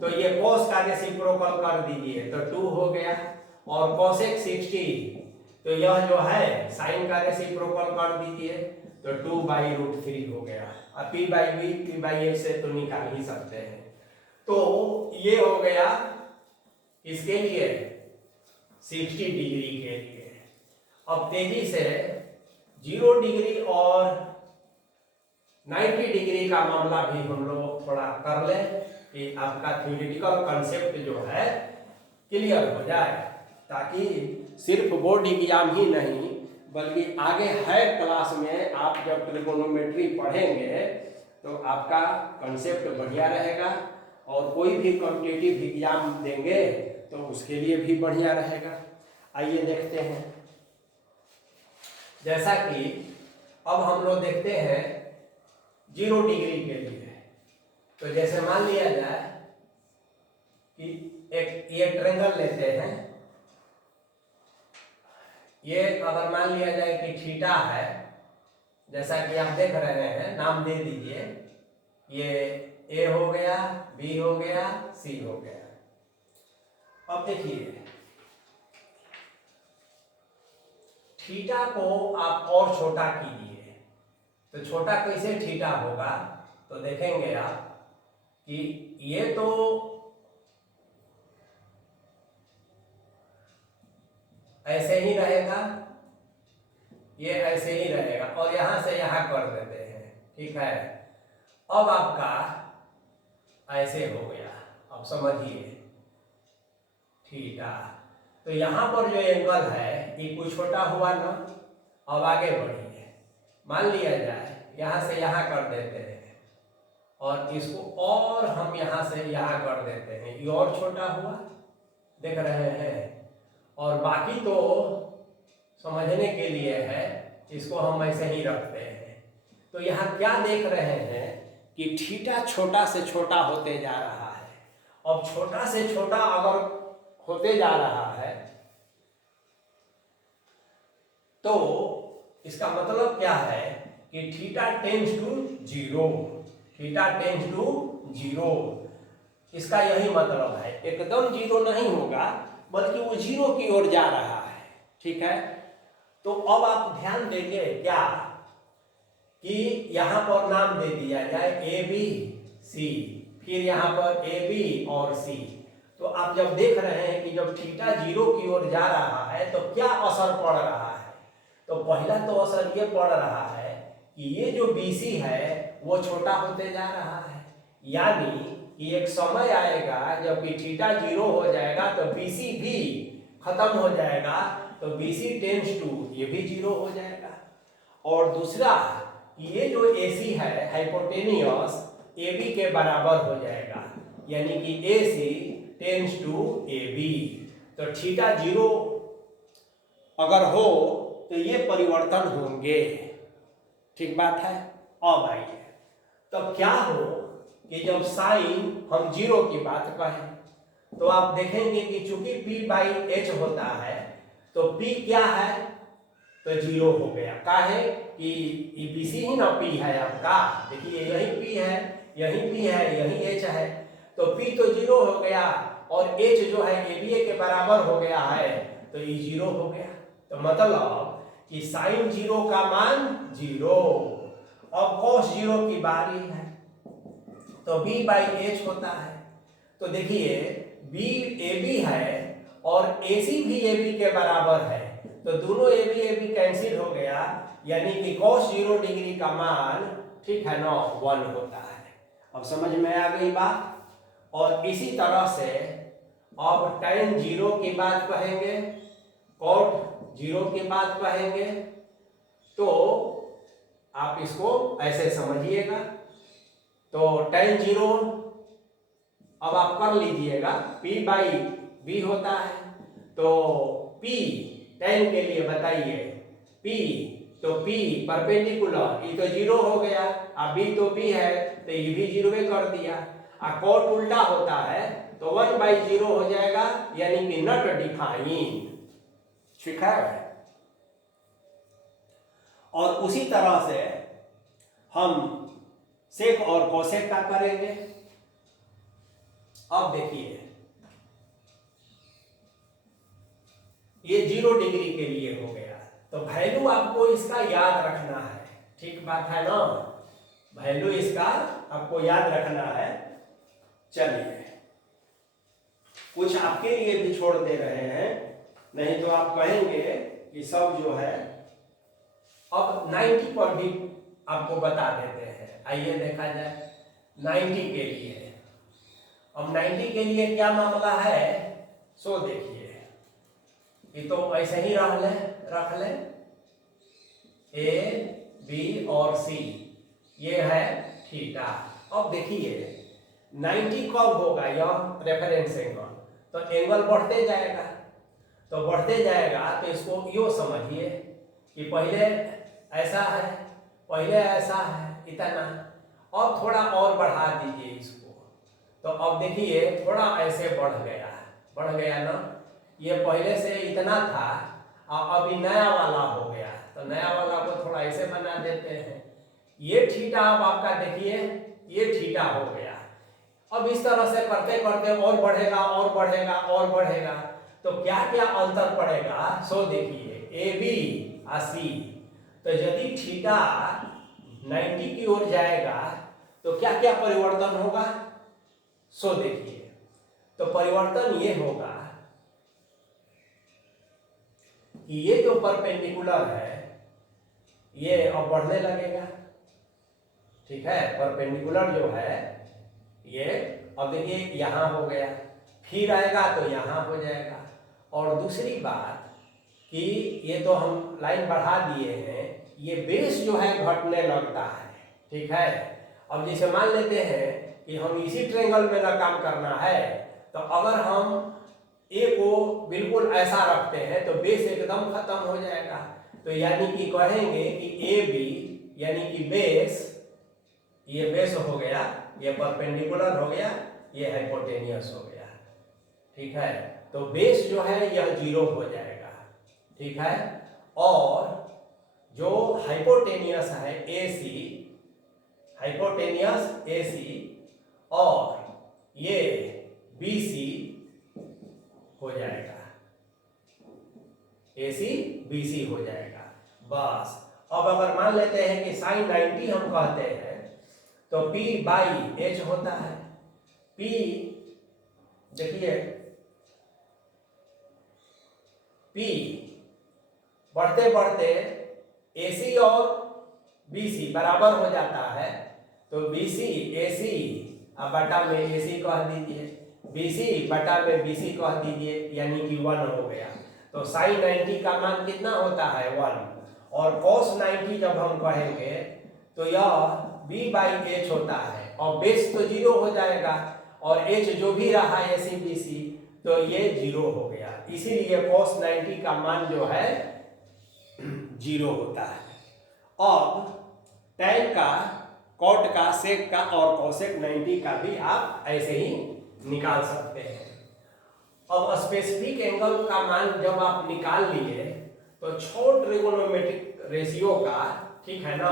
तो ये cos का रेसिप्रोकल कर दीजिए, तो 2 हो गया। और cosec 60 तो यह जो है sin का रेसिप्रोकल कर दीजिए, तो 2/√3 हो गया। अब P/V P/H से तो निकाल ही सकते हैं। तो ये हो गया इसके लिए 60 डिग्री के लिए। अब तेजी से 0 डिग्री और 90 डिग्री का मामला भी हम लोग थोड़ा कर लें कि आपका थ्योरेटिकल कॉन्सेप्ट जो है क्लियर हो जाए, ताकि सिर्फ बोर्ड एग्जाम ही नहीं बल्कि आगे हायर क्लास में आप जब ट्रिगोनोमेट्री पढ़ेंगे तो आपका कॉन्सेप्ट बढ़िया रहेगा, और कोई भी कॉम्पिटिटिव एग्जाम देंगे तो उसके लिए भी बढ़िया रहेगा। आइए देखते हैं, जैसा कि अब हम लोग देखते हैं 0 डिग्री के लिए। तो जैसे मान लिया जाए कि एक ये ट्रायंगल लेते हैं, ये अगर मान लिया जाए कि थीटा है, जैसा कि आप देख रहे हैं, नाम दे दीजिए, ये A हो गया, B हो गया, C हो गया। अब देखिए थीटा को आप और छोटा कीजिए, तो छोटा कैसे थीटा होगा, तो देखेंगे आप कि ये तो ऐसे ही रहेगा, ये ऐसे ही रहेगा, और यहां से यहां कर देते हैं, ठीक है। अब आपका ऐसे हो गया, अब समझिए थीटा। तो यहां पर जो एंगल है ये कुछ छोटा हुआ ना। अब आगे बढ़िए, मान लिया जाए यहां से यहां कर देते हैं, और इसको और हम यहाँ से यहाँ कर देते हैं, ये और छोटा हुआ, देख रहे हैं। और बाकी तो समझने के लिए है, इसको हम ऐसे ही रखते हैं। तो यहाँ क्या देख रहे हैं कि थीटा छोटा से छोटा होते जा रहा है। अब छोटा से छोटा अगर होते जा रहा है तो इसका मतलब क्या है कि theta tends to zero, theta tends to zero. इसका यही मतलब है, एकदम जीरो नहीं होगा बल्कि वो जीरो की ओर जा रहा है। ठीक है, तो अब आप ध्यान देंगे क्या कि यहाँ पर नाम दे दिया जाए ए बी सी, फिर यहाँ पर ए बी और सी। तो आप जब देख रहे हैं कि जब थीटा जीरो की ओर जा रहा है तो क्या असर पड़ रहा है, तो पहला तो असर ये पड़ रहा है कि ये जो BC है वो छोटा होते जा रहा है, यानी कि एक समय आएगा जब कि थीटा जीरो हो जाएगा तो BC भी खत्म हो जाएगा, तो BC टेंड्स टू, ये भी जीरो हो जाएगा। और दूसरा ये जो AC है हाइपोटेनियस AB के बराबर हो जाएगा, यानी कि AC टेंड्स टू AB। तो थीटा जीरो अगर हो तो ये परिवर्तन होंगे। ठीक बात है। अब आइए तब क्या हो कि जब साइन हम जीरो की बात कहें तो आप देखेंगे कि चूंकि P/H होता है तो P क्या है, तो जीरो हो गया। का है कि BC ही ना P है आपका, देखिए यही P है, यही P है, यही H है, तो P तो जीरो हो गया और H जो है ABA के बराबर हो गया है, तो ये जीरो हो गया। तो मतलब कि साइन जीरो का मान जीरो। अब कॉस जीरो की बारी है तो B/H होता है। तो देखिए B AB है और AC भी AB के बराबर है, तो दोनों AB कैंसिल हो गया, यानी कि cos 0 डिग्री का मान, ठीक है ना, 1 होता है। अब समझ में आ गई बात। और इसी तरह से अब tan 0 की बात कहेंगे, cot 0 की बात कहेंगे, तो आप इसको ऐसे समझिएगा। तो tan 0 अब आप कर लीजिएगा, P/B होता है, तो P tan के लिए बताइए, P तो P परपेंडिकुलर, ये तो जीरो हो गया, अब B तो B है तो ये भी जीरो कर दिया। कॉट उल्टा होता है तो 1/0 हो जाएगा, यानी कि नॉट डिफाइन। ठीक है। और उसी तरह से हम सेक और कोसेक का करेंगे। अब देखिए ये 0 डिग्री के लिए हो गया, तो वैल्यू आपको इसका याद रखना है। ठीक बात है ना, वैल्यू इसका आपको याद रखना है। चलिए कुछ आपके लिए भी छोड़ दे रहे हैं, नहीं तो आप कहेंगे कि सब जो है अब 90 पर भी आपको बता देते हैं। आइए देखा जाए 90 के लिए। अब 90 के लिए क्या मामला है, सो देखिए, ये तो ऐसे ही रख ले A B और C, ये है थीटा। अब देखिए 90 कब होगा, यह रेफरेंस एंगल, तो एंगल बढ़ते जाएगा, तो बढ़ते जाएगा तो इसको यो समझिए कि पहले ऐसा है, पहले ऐसा है, इतना, अब थोड़ा और बढ़ा दीजिए इसको, तो अब देखिए थोड़ा ऐसे बढ़ गया ना, ये पहले से इतना था और अभी नया वाला हो गया, तो नया वाला को थोड़ा ऐसे बना देते हैं। ये थीटा अब आपका देखिए ये थीटा हो गया। अब इस तरह से करते करते और बढ़ेगा और बढ़ेगा और बढ़ेगा, तो क्या क्या अंतर पड़ेगा, सो देखिए AB और C, तो यदि थीटा 90 की ओर जाएगा तो क्या क्या परिवर्तन होगा, सो देखिए, तो परिवर्तन ये होगा कि ये जो परपेंडिकुलर है ये अब बढ़ने लगेगा। ठीक है, परपेंडिकुलर जो है ये अब देखिए यहाँ हो गया, फिर आएगा तो यहाँ हो जाएगा। और दूसरी बात कि ये तो हम लाइन बढ़ा दिए हैं, ये बेस जो है घटने लगता है। ठीक है, अब जैसे मान लेते हैं कि हम इसी ट्रायंगल में ना काम करना है, तो अगर हम ए को बिल्कुल ऐसा रखते हैं तो बेस एकदम खत्म हो जाएगा। तो यानी कि कहेंगे कि ए बी यानी कि बेस, ये बेस हो गया, ये परपेंडिकुलर हो गया, ये हाइपोटेनियस हो गया। ठीक है, तो बेस जो है यह 0 हो जाएगा। ठीक है, और जो हाइपोटेनियस है AC, हाइपोटेनियस AC और ये BC हो जाएगा, AC BC हो जाएगा। बस अब अगर मान लेते हैं कि sin 90 हम कहते हैं तो P/H होता है। P देखिए, P बढ़ते बढ़ते AC और BC बराबर हो जाता है, तो BC AC अब बटा में AC कह दीजिए, BC बटा में BC कह दीजिए, यानी कि 1 हो गया। तो sin 90 का मान कितना होता है 1, और cos 90 जब हम कहेंगे तो यह B/H होता है, और बेस तो 0 हो जाएगा, और H जो भी रहा AC BC तो ये 0 हो गया। इसीलिए cos 90 का मान जो है 0 होता है। अब tan का, cot का, sec का और cosec 90 का भी आप ऐसे ही निकाल सकते हैं। अब स्पेसिफिक एंगल का मान जब आप निकाल लिए तो छोट ट्रिगोनोमेट्रिक रेशियो का, ठीक है ना,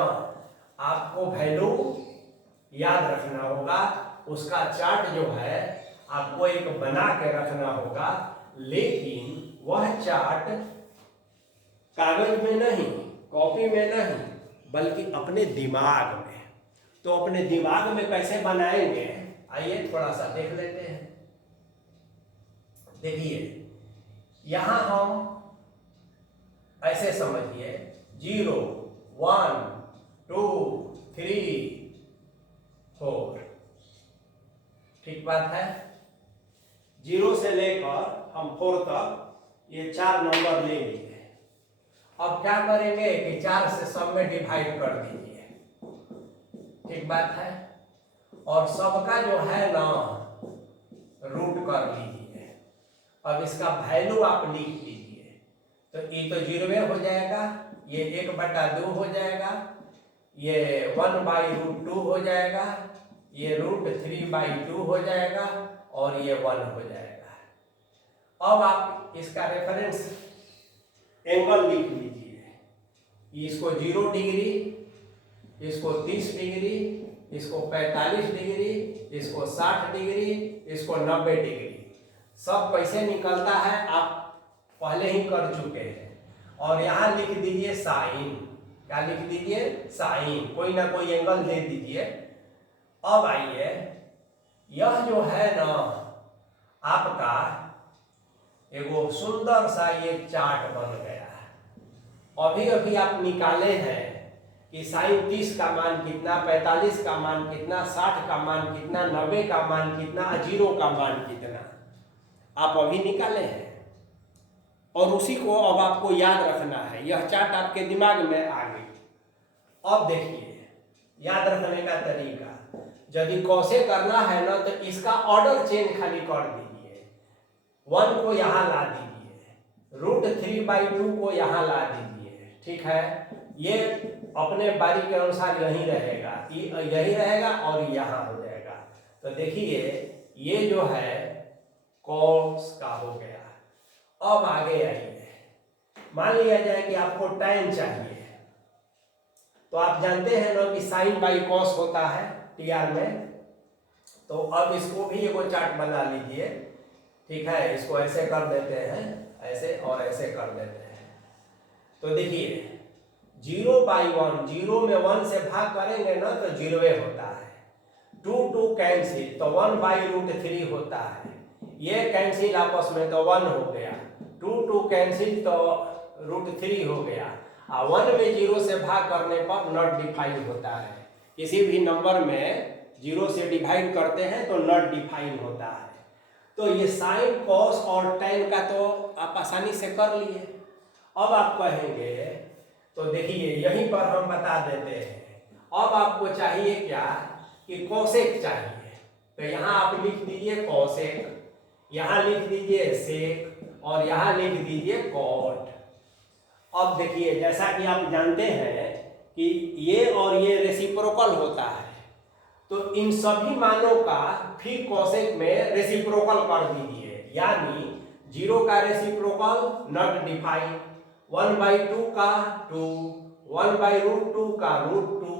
आपको वैल्यू याद रखना होगा। उसका चार्ट जो है आपको एक बना के रखना होगा, लेकिन वह चार्ट कागज में नहीं, कॉपी में नहीं, बल्कि अपने दिमाग में। तो अपने दिमाग में कैसे बनाएंगे, आइए थोड़ा सा देख लेते हैं। देखिए, यहां हम ऐसे समझिए 0 1 2 3 4, ठीक बात है। 0 से लेकर हम 4 तक ये 4 नंबर ले लिए। अब क्या करेंगे कि 4 से सब में डिवाइड कर दीजिए, ठीक बात है, और सबका जो है ना रूट कर लीजिए। अब इसका वैल्यू आप लिख दीजिए, तो ये तो 0 हो जाएगा, ये 1/2 हो जाएगा, ये 1/√2 हो जाएगा, ये √3/2 हो जाएगा, और ये 1 हो जाएगा। अब आप इसका रेफरेंस एंगल लिख लीजिए, इसको 0 डिग्री, इसको 30 डिग्री, इसको 45 डिग्री, इसको 60 डिग्री, इसको 90 डिग्री। सब कैसे निकलता है आप पहले ही कर चुके हैं। और यहाँ लिख दीजिए साइन, क्या लिख दीजिए, साइन, कोई ना कोई एंगल दे दीजिए। अब आइए, यह जो है ना आपका एगो सुंदर सा ये चार्ट बन गया है। अभी अभी आप निकाले हैं कि साइन 30 का मान कितना, 45 का मान कितना, 60 का मान कितना, 90 का मान कितना, 0 का मान कितना, आप अभी निकाले हैं। और उसी को अब आपको याद रखना है। यह चार्ट आपके दिमाग में आ गई। अब देखिए याद रखने का तरीका, यदि कौसे करना है ना, तो इसका ऑर्डर चेंज खाली कर दीजिए। 1 को यहाँ ला दीजिए, √3/2 को यहाँ ला दीजिए, ठीक है। ये अपने बारी के अनुसार यही रहेगा, यही रहेगा और यहाँ हो जाएगा। तो देखिए ये जो है कॉस का हो गया। अब आगे आइए, मान लिया जाए कि आपको tan चाहिए, तो आप जानते हैं ना कि sin/cos होता है TR में। तो अब इसको भी एगो चार्ट बना लीजिए, ठीक है। इसको ऐसे कर देते हैं, ऐसे और ऐसे कर देते हैं। तो देखिए 0/1, 0 में 1 से भाग करेंगे ना तो 0 होता है। 2 कैंसिल तो 1/√3 होता है, ये कैंसिल आपस में तो 1 हो गया, 2 कैंसिल तो √3 हो गया। 1 में 0 से भाग करने पर नॉट डिफाइन होता है। किसी भी नंबर में 0 से डिवाइड करते हैं तो नॉट डिफाइन होता है। तो ये साइन, कॉस और tan का तो आप आसानी से कर लिए। अब आप कहेंगे, तो देखिए यहीं पर हम बता देते हैं। अब आपको चाहिए क्या कि कोसेक चाहिए, तो यहाँ आप लिख दीजिए कोसेक, यहाँ लिख दीजिए सेक और यहाँ लिख दीजिए कॉट। अब देखिए जैसा कि आप जानते हैं कि ये और ये रेसिप्रोकल होता है, तो इन सभी मानों का फिर कोसेक में रेसिप्रोकल कर दीजिए, यानी 0 का रेसिप्रोकल नॉट डिफाइंड, 1/2 का 2, 1/√2 का √2,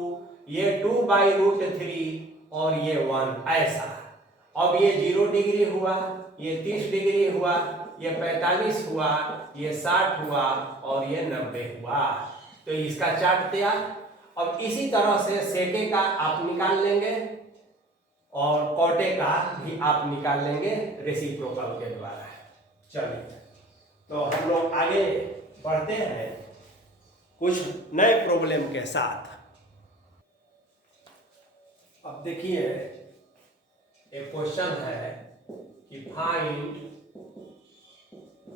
ये 2/√3 और ये 1, ऐसा। अब ये 0 डिग्री हुआ, ये 30 डिग्री हुआ, ये 45 हुआ, ये 60 हुआ और ये 90 हुआ। तो इसका चार्ट तैयार। अब इसी तरह से सेके का आप निकाल लेंगे और कॉटे का भी आप निकाल लेंगे रेसिप्रोकल के द्वारा। चलिए तो हम लोग आगे बढ़ते हैं कुछ नए प्रॉब्लम के साथ। अब देखिए एक क्वेश्चन है कि find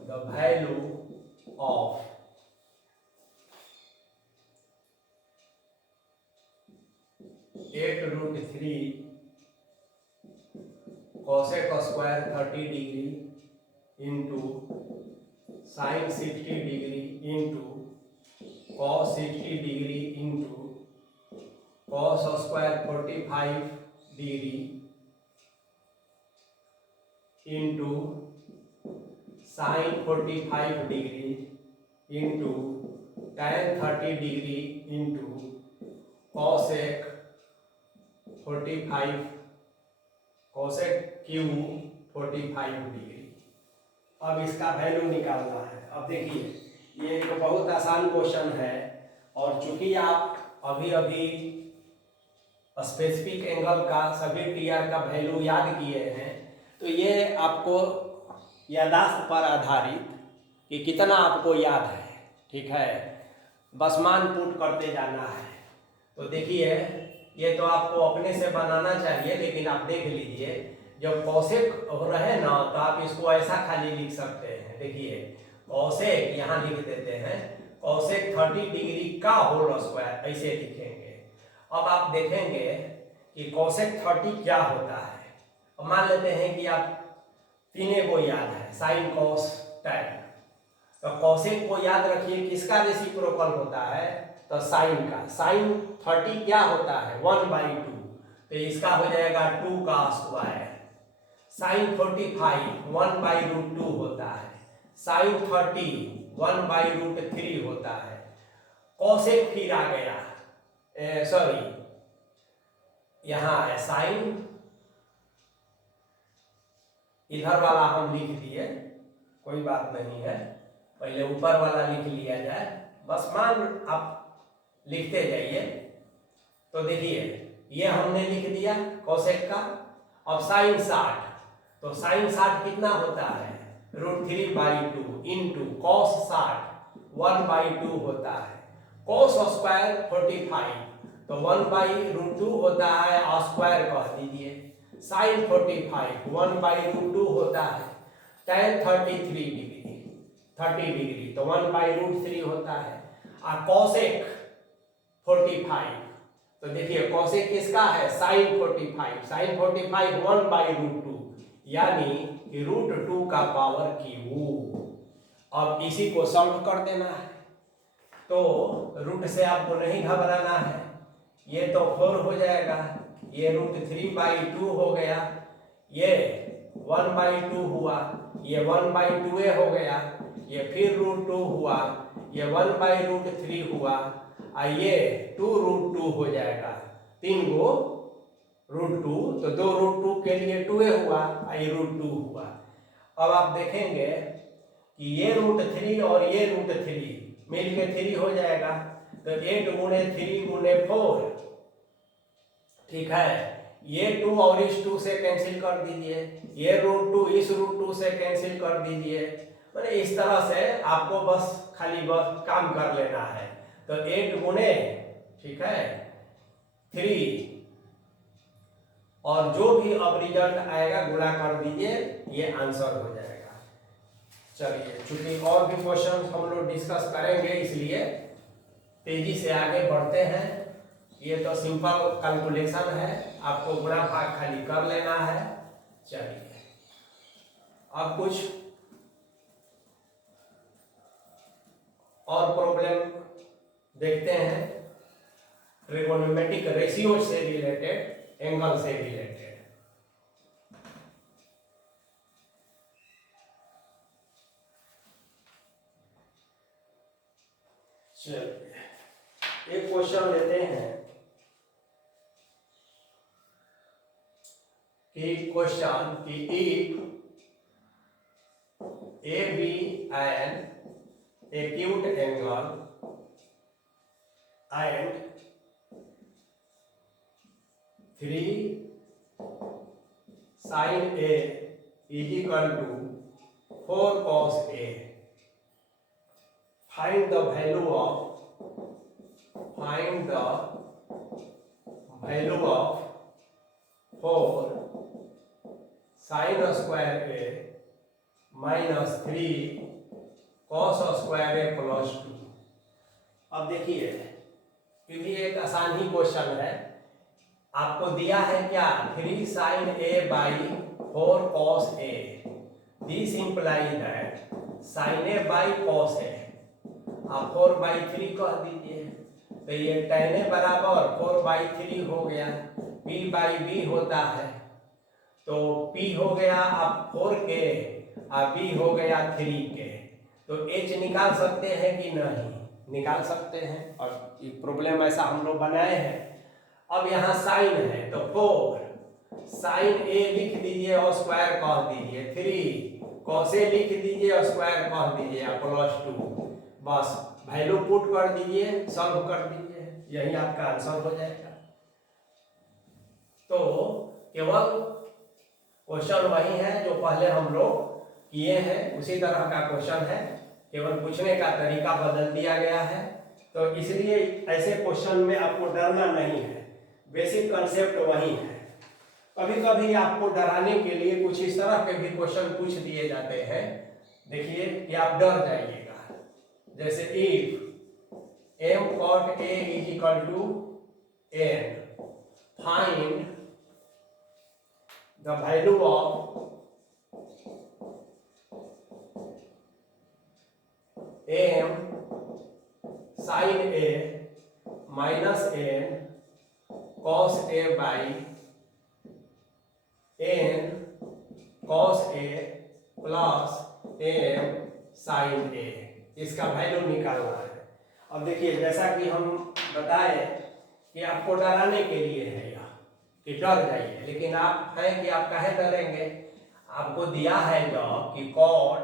the value of √3 cosec square 30 degree into sine 60 degree into cos 60 degree into cos square 45 degree into sine 45 degree into tan 30 degree into cosec 45 cosec Q 45 degree. अब इसका वैल्यू निकालना है। अब देखिए ये एक बहुत आसान क्वेश्चन है और चूंकि आप अभी अभी स्पेसिफिक एंगल का सभी टीआर का वैल्यू याद किए हैं, तो ये आपको याददाश्त पर आधारित कि कितना आपको याद है, ठीक है, बस मान पुट करते जाना है। तो देखिए ये तो आपको अपने से बनाना चाहिए, लेकिन आप देख लीजिए जब कोसेक रहे ना तो आप इसको ऐसा खाली लिख सकते हैं। देखिए कोसेक यहाँ लिख देते हैं, कोसेक 30 डिग्री का होल स्क्वायर, ऐसे लिखेंगे। अब आप देखेंगे कि कोसेक 30 क्या होता है। अब मान लेते हैं कि आप तीनों को याद है, साइन कॉस टैन, तो कोसेक को याद रखिए किसका रेसिप्रोकल होता है, तो साइन का। साइन 30 क्या होता है 1/2, तो इसका हो जाएगा 2 का स्क्वायर। साइन 45 1/√2 होता है, साइन 30 1/√3 होता है। कोसेक फिर आ गया, सॉरी यहाँ है साइन, इधर वाला हम लिख दिए, कोई बात नहीं है, पहले ऊपर वाला लिख लिया जाए, बस मान आप लिखते जाइए। तो देखिए ये हमने लिख दिया कोसेक का। अब साइन 60, तो साइन 60 कितना होता है √3/2 इंटू कॉस 60 1/2 होता है। कॉस स्क्वायर 45, तो 1/√2 होता है, स्क्वायर कह दीजिए। साइन 45 1/√2 होता है, tan 33 डिग्री तो 1/√3 होता है। और कोसेक 45, तो देखिए कोसेक किसका है साइन 45, साइन 45 1/√2 यानी कि √2 का पावर क्यू। अब इसी को सॉल्व कर देना है, तो रूट से आपको नहीं घबराना है, ये तो 4 हो जाएगा, ये √3/2 हो गया, ये 1/2 हुआ, ये 1/2 हो गया, ये फिर √2 हुआ, ये 1/√3 हुआ, और ये 2√2 हो जाएगा। 3 गो √2, तो 2 √2 के लिए 2 हुआ, और ये √2 हुआ। अब आप देखेंगे कि ये √3 और ये √3 मिल के 3 हो जाएगा, तो 8 गुणे 3 गुणे 4, ठीक है। ये 2 और इस 2 से कैंसिल कर दीजिए, ये √2 इस √2 से कैंसिल कर दीजिए। मैंने इस तरह से आपको बस खाली बस काम कर लेना है। तो 8 गुणे, ठीक है, 3, और जो भी अब रिजल्ट आएगा गुणा कर दीजिए, ये आंसर हो जाएगा। चलिए चूंकि और भी क्वेश्चन हम लोग डिस्कस करेंगे, इसलिए तेजी से आगे बढ़ते हैं। ये तो सिंपल कैलकुलेशन है, आपको गुणा भाग खाली कर लेना है। चलिए अब कुछ और प्रॉब्लम देखते हैं, ट्रिगोनोमेट्रिक रेशियो से रिलेटेड, एंगल से रिलेटेड। चलिए एक क्वेश्चन लेते हैं कि क्वेश्चन कि if A B an acute angle and 3 sin A is equal to 4 cos A. Find the value of 4 sin square A minus 3 cos square A plus 2। अब देखिए ये भी एक आसान ही क्वेश्चन है, आपको दिया है क्या 3 sin A by 4 cos A। This imply that sin A by cos A, आप 4 by 3 कह दीजिए, तो ये tan A बराबर 4 by 3 हो गया, P by B होता है, तो P हो गया आप 4 के और B हो गया 3 के, तो H निकाल सकते हैं कि नहीं? निकाल सकते हैं, और ये प्रॉब्लम ऐसा हम लोग बनाए हैं। अब यहाँ साइन है तो 4 साइन A लिख दीजिए और स्क्वायर कह दीजिए, 3 cos A लिख दीजिए और स्क्वायर कह दीजिए प्लस 2, बस वैल्यू पुट कर दीजिए, सॉल्व कर दीजिए, यही आपका आंसर हो जाएगा। तो केवल क्वेश्चन वही है जो पहले हम लोग किए हैं, उसी तरह का क्वेश्चन है, केवल पूछने का तरीका बदल दिया गया है। तो इसलिए ऐसे क्वेश्चन में आपको डरना नहीं है, बेसिक कंसेप्ट वही है। कभी कभी आपको डराने के लिए कुछ इस तरह के भी क्वेश्चन पूछ दिए जाते हैं, देखिए कि आप डर जाइएगा। जैसे if m cot A is equal to n, find the value of m sin A minus n cos A by n cos A plus m sin A, इसका वैल्यू निकालना है। अब देखिए जैसा कि हम बताए कि आपको डराने के लिए है यह, कि डर जाइए, लेकिन आप हैं कि आप काहे डरेंगे? आपको दिया है जब कि cot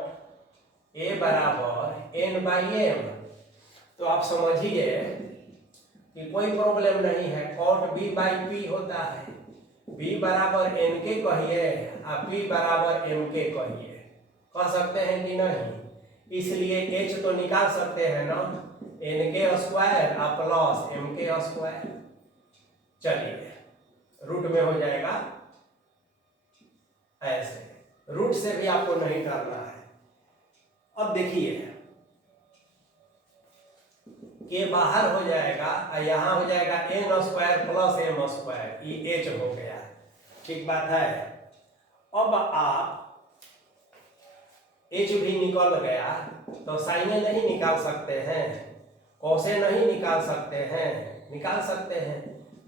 A बराबर n बाई m, तो आप समझिए कि कोई प्रॉब्लम नहीं है, cot B बाई P होता है, B बराबर n के कहिए और P बराबर m के कहिए, कह सकते हैं कि नहीं? इसलिए h तो निकाल सकते हैं ना, n के स्क्वायर और प्लस m के स्क्वायर। चलिए रूट में हो जाएगा ऐसे, रूट से भी आपको नहीं करना है। अब देखिए के बाहर हो जाएगा और यहाँ हो जाएगा n square plus m square, ये h हो गया, ठीक बात है। अब आप h भी निकल गया तो साइने नहीं निकाल सकते हैं, कोसे नहीं निकाल सकते हैं, निकाल सकते हैं,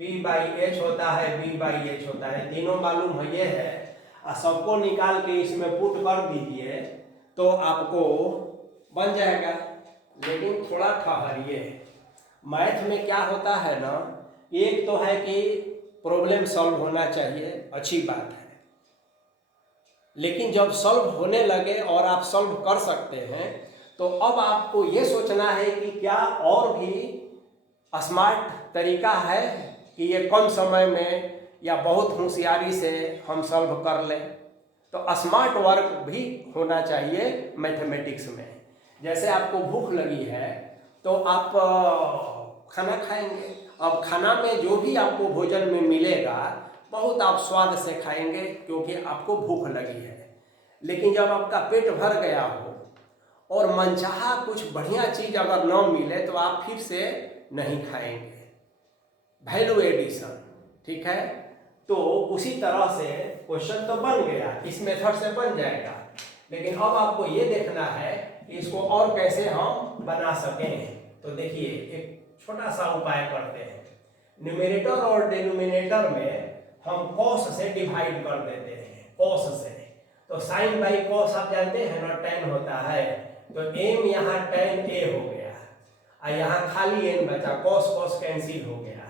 p बाई h होता है, b बाई h होता है, तीनों मालूम है, ये है, और सबको निकाल के इसमें पुट कर दीजिए तो आपको बन जाएगा। लेकिन थोड़ा ठहरिए, मैथ में क्या होता है ना, एक तो है कि प्रॉब्लम सॉल्व होना चाहिए, अच्छी बात है, लेकिन जब सॉल्व होने लगे और आप सॉल्व कर सकते हैं तो अब आपको ये सोचना है कि क्या और भी स्मार्ट तरीका है कि ये कम समय में या बहुत होशियारी से हम सॉल्व कर लें। तो स्मार्ट वर्क भी होना चाहिए मैथमेटिक्स में। जैसे आपको भूख लगी है तो आप खाना खाएंगे, अब खाना में जो भी आपको भोजन में मिलेगा बहुत आप स्वाद से खाएंगे क्योंकि आपको भूख लगी है। लेकिन जब आपका पेट भर गया हो और मनचाहा कुछ बढ़िया चीज़ अगर न मिले तो आप फिर से नहीं खाएंगे। वैल्यू एडिशन, ठीक है। तो उसी तरह से क्वेश्चन तो बन गया, इस मेथड से बन जाएगा, लेकिन अब आपको ये देखना है कि इसको और कैसे हम बना सकें। तो देखिए एक छोटा सा उपाय करते हैं। न्यूमरेटर और डिनोमिनेटर में हम कॉस से डिवाइड कर देते हैं, कॉस से। तो साइन बाई कॉस आप जानते हैं ना, tan होता है। तो m यहाँ tan a हो गया, और यहाँ खाली n बचा, कॉस कॉस कैंसिल हो गया।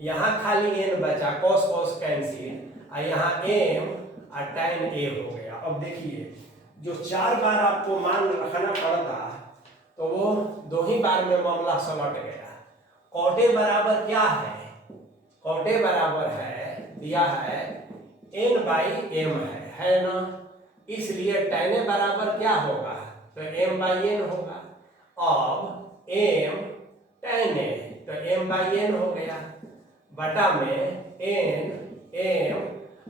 यहाँ खाली n बचा, कॉस कॉस कैंसिल, और यहाँ m और tan a हो गया। अब देखिए जो 4 बार आपको मान रखना पड़ता, तो वो 2 ही बार में मामला सलट गया। कॉटे बराबर क्या है? कॉटे बराबर है, दिया है n बाई m है ना। इसलिए tan a बराबर क्या होगा? तो m बाई n होगा। अब m tan a, तो m बाई n हो गया, बटा में n m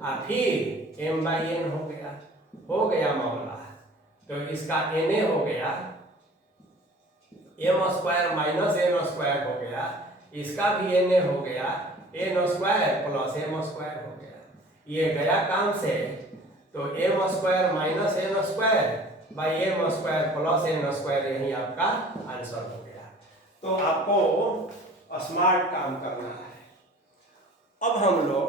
और फिर m बाई n हो गया मामला। तो इसका na हो गया, m square minus n square हो गया, इसका भी na हो गया, n square plus m square हो गया। ये गया काम से, तो m square minus n square by m square plus n square, यही आपका आंसर हो गया। तो आपको स्मार्ट काम करना है। अब हम लोग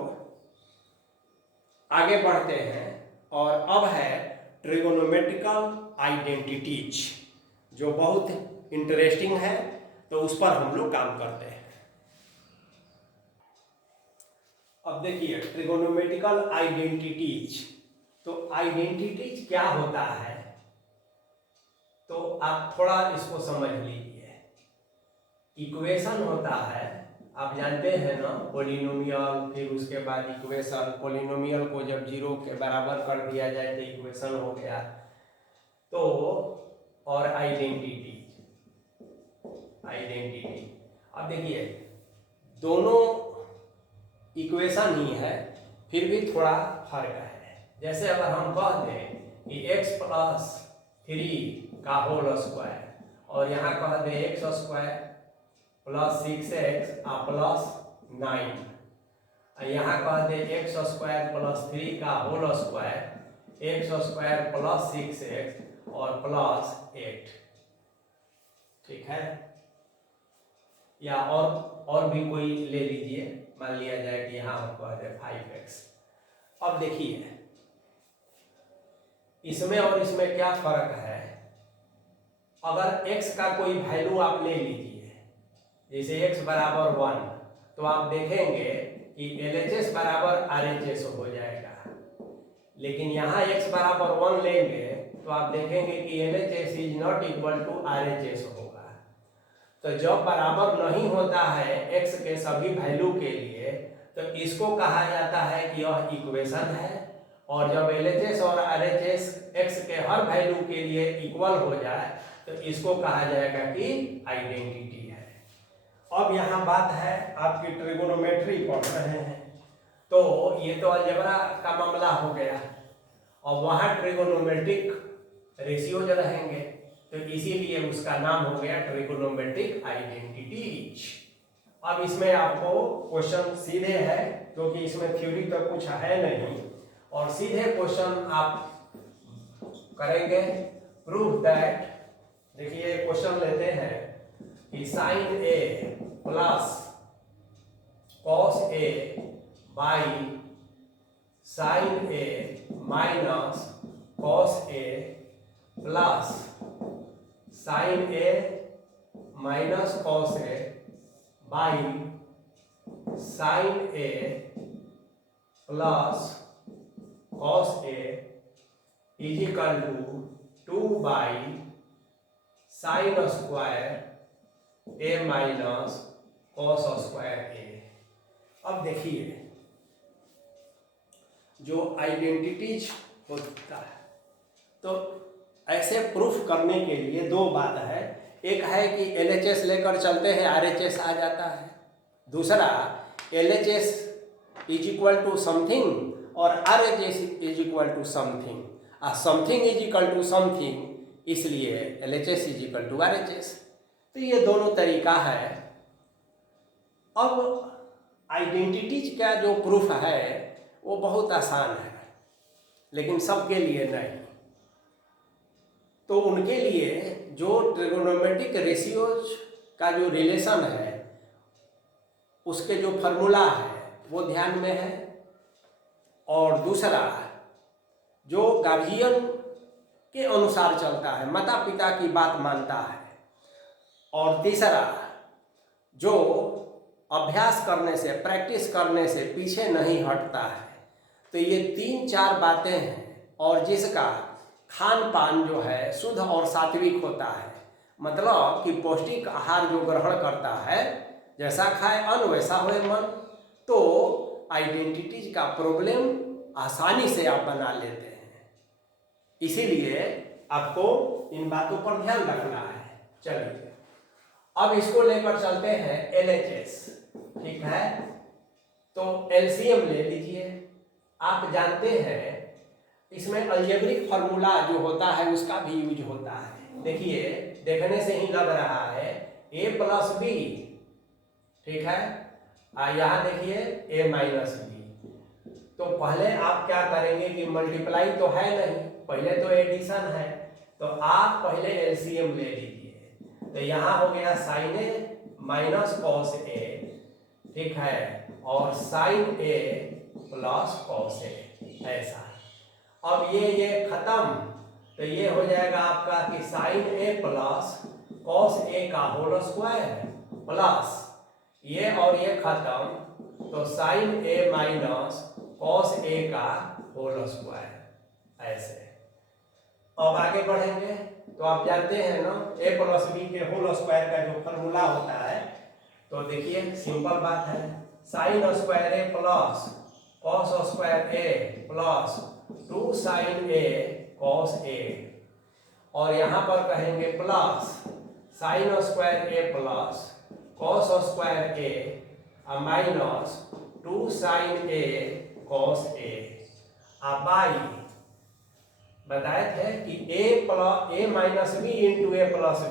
आगे बढ़ते हैं, और अब है ट्रिगोनोमेट्रिकल आइडेंटिटीज, जो बहुत इंटरेस्टिंग है। तो उस पर हम लोग काम करते हैं। अब देखिए ट्रिगोनोमेट्रिकल आइडेंटिटीज। तो आइडेंटिटीज क्या होता है, तो आप थोड़ा इसको समझ लीजिए। इक्वेशन होता है, आप जानते हैं ना, पोलिनोमियल, फिर उसके बाद इक्वेशन। पोलिनोमियल को जब 0 के बराबर कर दिया जाए तो इक्वेशन हो गया। तो और आइडेंटिटी, अब देखिए दोनों इक्वेशन ही है, फिर भी थोड़ा फर्क है। जैसे अगर हम कह दें कि x प्लस 3 का होल स्क्वायर, और यहाँ कह दें x square plus 6x plus 9, यहाँ कह दें x स्क्वायर प्लस 3 का whole square, x square plus 6x और प्लस 8, ठीक है। या और भी कोई ले लीजिए, मान लिया जाए कि यहाँ हम कह दें 5x। अब देखिए इसमें और इसमें क्या फर्क है। अगर x का कोई वैल्यू आप ले लीजिए, जैसे x बराबर 1, तो आप देखेंगे कि LHS बराबर RHS हो जाएगा। लेकिन यहाँ x बराबर 1 लेंगे तो आप देखेंगे कि LHS is not equal to RHS होगा। तो जब बराबर नहीं होता है x के सभी वैल्यू के लिए, तो इसको कहा जाता है कि यह इक्वेशन है। और जब LHS और RHS x के हर वैल्यू के लिए इक्वल हो जाए, तो इसको कहा जाएगा कि आइडेंटिटी है। अब यहाँ बात है, आपकी ट्रिगोनोमेट्री पढ़ रहे हैं, तो ये तो अलजेब्रा का मामला हो गया, और वहाँ ट्रिगोनोमेट्रिक रेशियोज रहेंगे, तो इसीलिए उसका नाम हो गया ट्रिगोनोमेट्रिक आइडेंटिटीज। अब इसमें आपको क्वेश्चन सीधे है, क्योंकि इसमें थ्योरी तो कुछ है नहीं, और सीधे क्वेश्चन आप करेंगे। प्रूव दैट, देखिए क्वेश्चन लेते हैं कि sine A plus cos A by sine A minus cos A plus sine A minus cos A by sine A plus cos A is equal to 2 by sine square A minus cos square A. अब देखिए जो identities होता है, तो ऐसे proof करने के लिए 2 बात है। एक है कि LHS लेकर चलते हैं, RHS आ जाता है। दूसरा LHS is equal to something और RHS is equal to something, और something is equal to something, इसलिए LHS is equal to RHS। तो ये दोनों तरीका है। अब आइडेंटिटीज का जो प्रूफ है वो बहुत आसान है, लेकिन सबके लिए नहीं। तो उनके लिए जो ट्रिगोनोमेट्रिक रेशियोज का जो रिलेशन है उसके जो फार्मूला है वो ध्यान में है, और दूसरा जो गाभियन के अनुसार चलता है, माता पिता की बात मानता है, और तीसरा जो अभ्यास करने से, प्रैक्टिस करने से पीछे नहीं हटता है। तो ये 3-4 बातें हैं, और जिसका खान पान जो है शुद्ध और सात्विक होता है, मतलब कि पौष्टिक आहार जो ग्रहण करता है, जैसा खाए अन्न वैसा होए मन, तो आइडेंटिटीज का प्रॉब्लम आसानी से आप बना लेते हैं। इसीलिए आपको इन बातों पर ध्यान रखना है। चलिए अब इसको लेकर चलते हैं LHS, ठीक है। तो LCM ले लीजिए। आप जानते हैं इसमें अलजेब्रिक फार्मूला जो होता है उसका भी यूज होता है। देखिए, देखने से ही लग रहा है A + B, ठीक है। यहाँ देखिए A - B। तो पहले आप क्या करेंगे कि मल्टीप्लाई तो है नहीं, पहले तो एडिशन है, तो आप पहले LCM ले लीजिए। तो यहाँ हो गया sin A - cos A, ठीक है, और sin A + cos A, ऐसा। अब ये खत्म, तो ये हो जाएगा आपका कि sin A + cos A का होल स्क्वायर प्लस ये और ये खत्म, तो sin A - cos A का होल स्क्वायर, ऐसे। अब आगे बढ़ेंगे तो आप जानते हैं ना A + B के होल स्क्वायर का जो फॉर्मूला होता है। तो देखिए सिंपल बात है, sin square A + cos square A plus 2 sin A cos A, और यहाँ पर कहेंगे plus sin square A + cos square A minus 2 sin A cos A। आप बताए थे कि A - B × A +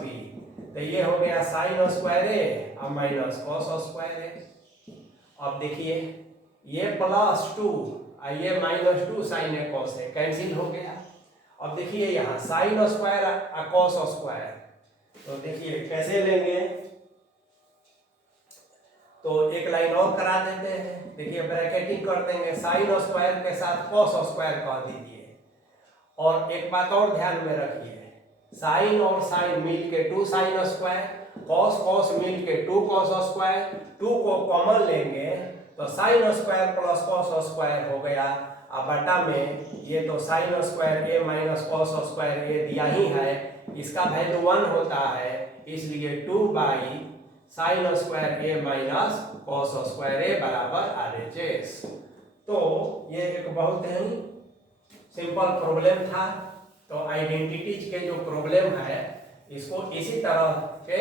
B, तो ये हो गया sin square A minus cos square A। अब देखिए ये +2 और ये -2 sin A cos A cancel हो गया। अब देखिए यहाँ sin स्क्वायर और cos स्क्वायर, तो देखिए कैसे लेंगे, तो एक लाइन और करा देते हैं। देखिए ब्रैकेटिंग कर देंगे, sin स्क्वायर के साथ cos स्क्वायर कह दीजिए। और एक बात और ध्यान में रखिए, साइन और साइन मिल के 2 sin स्क्वायर, cos cos मिल के 2 cos स्क्वायर, 2 को कॉमन लेंगे तो sin स्क्वायर + cos स्क्वायर हो गया। अब बटा में ये तो sin square A - cos square A दिया ही है, इसका वैल्यू 1 होता है, इसलिए 2/sin square A - cos square A बराबर RHS। तो ये एक बहुत ही सिंपल प्रॉब्लम था। तो आइडेंटिटीज के जो प्रॉब्लम है इसको इसी तरह के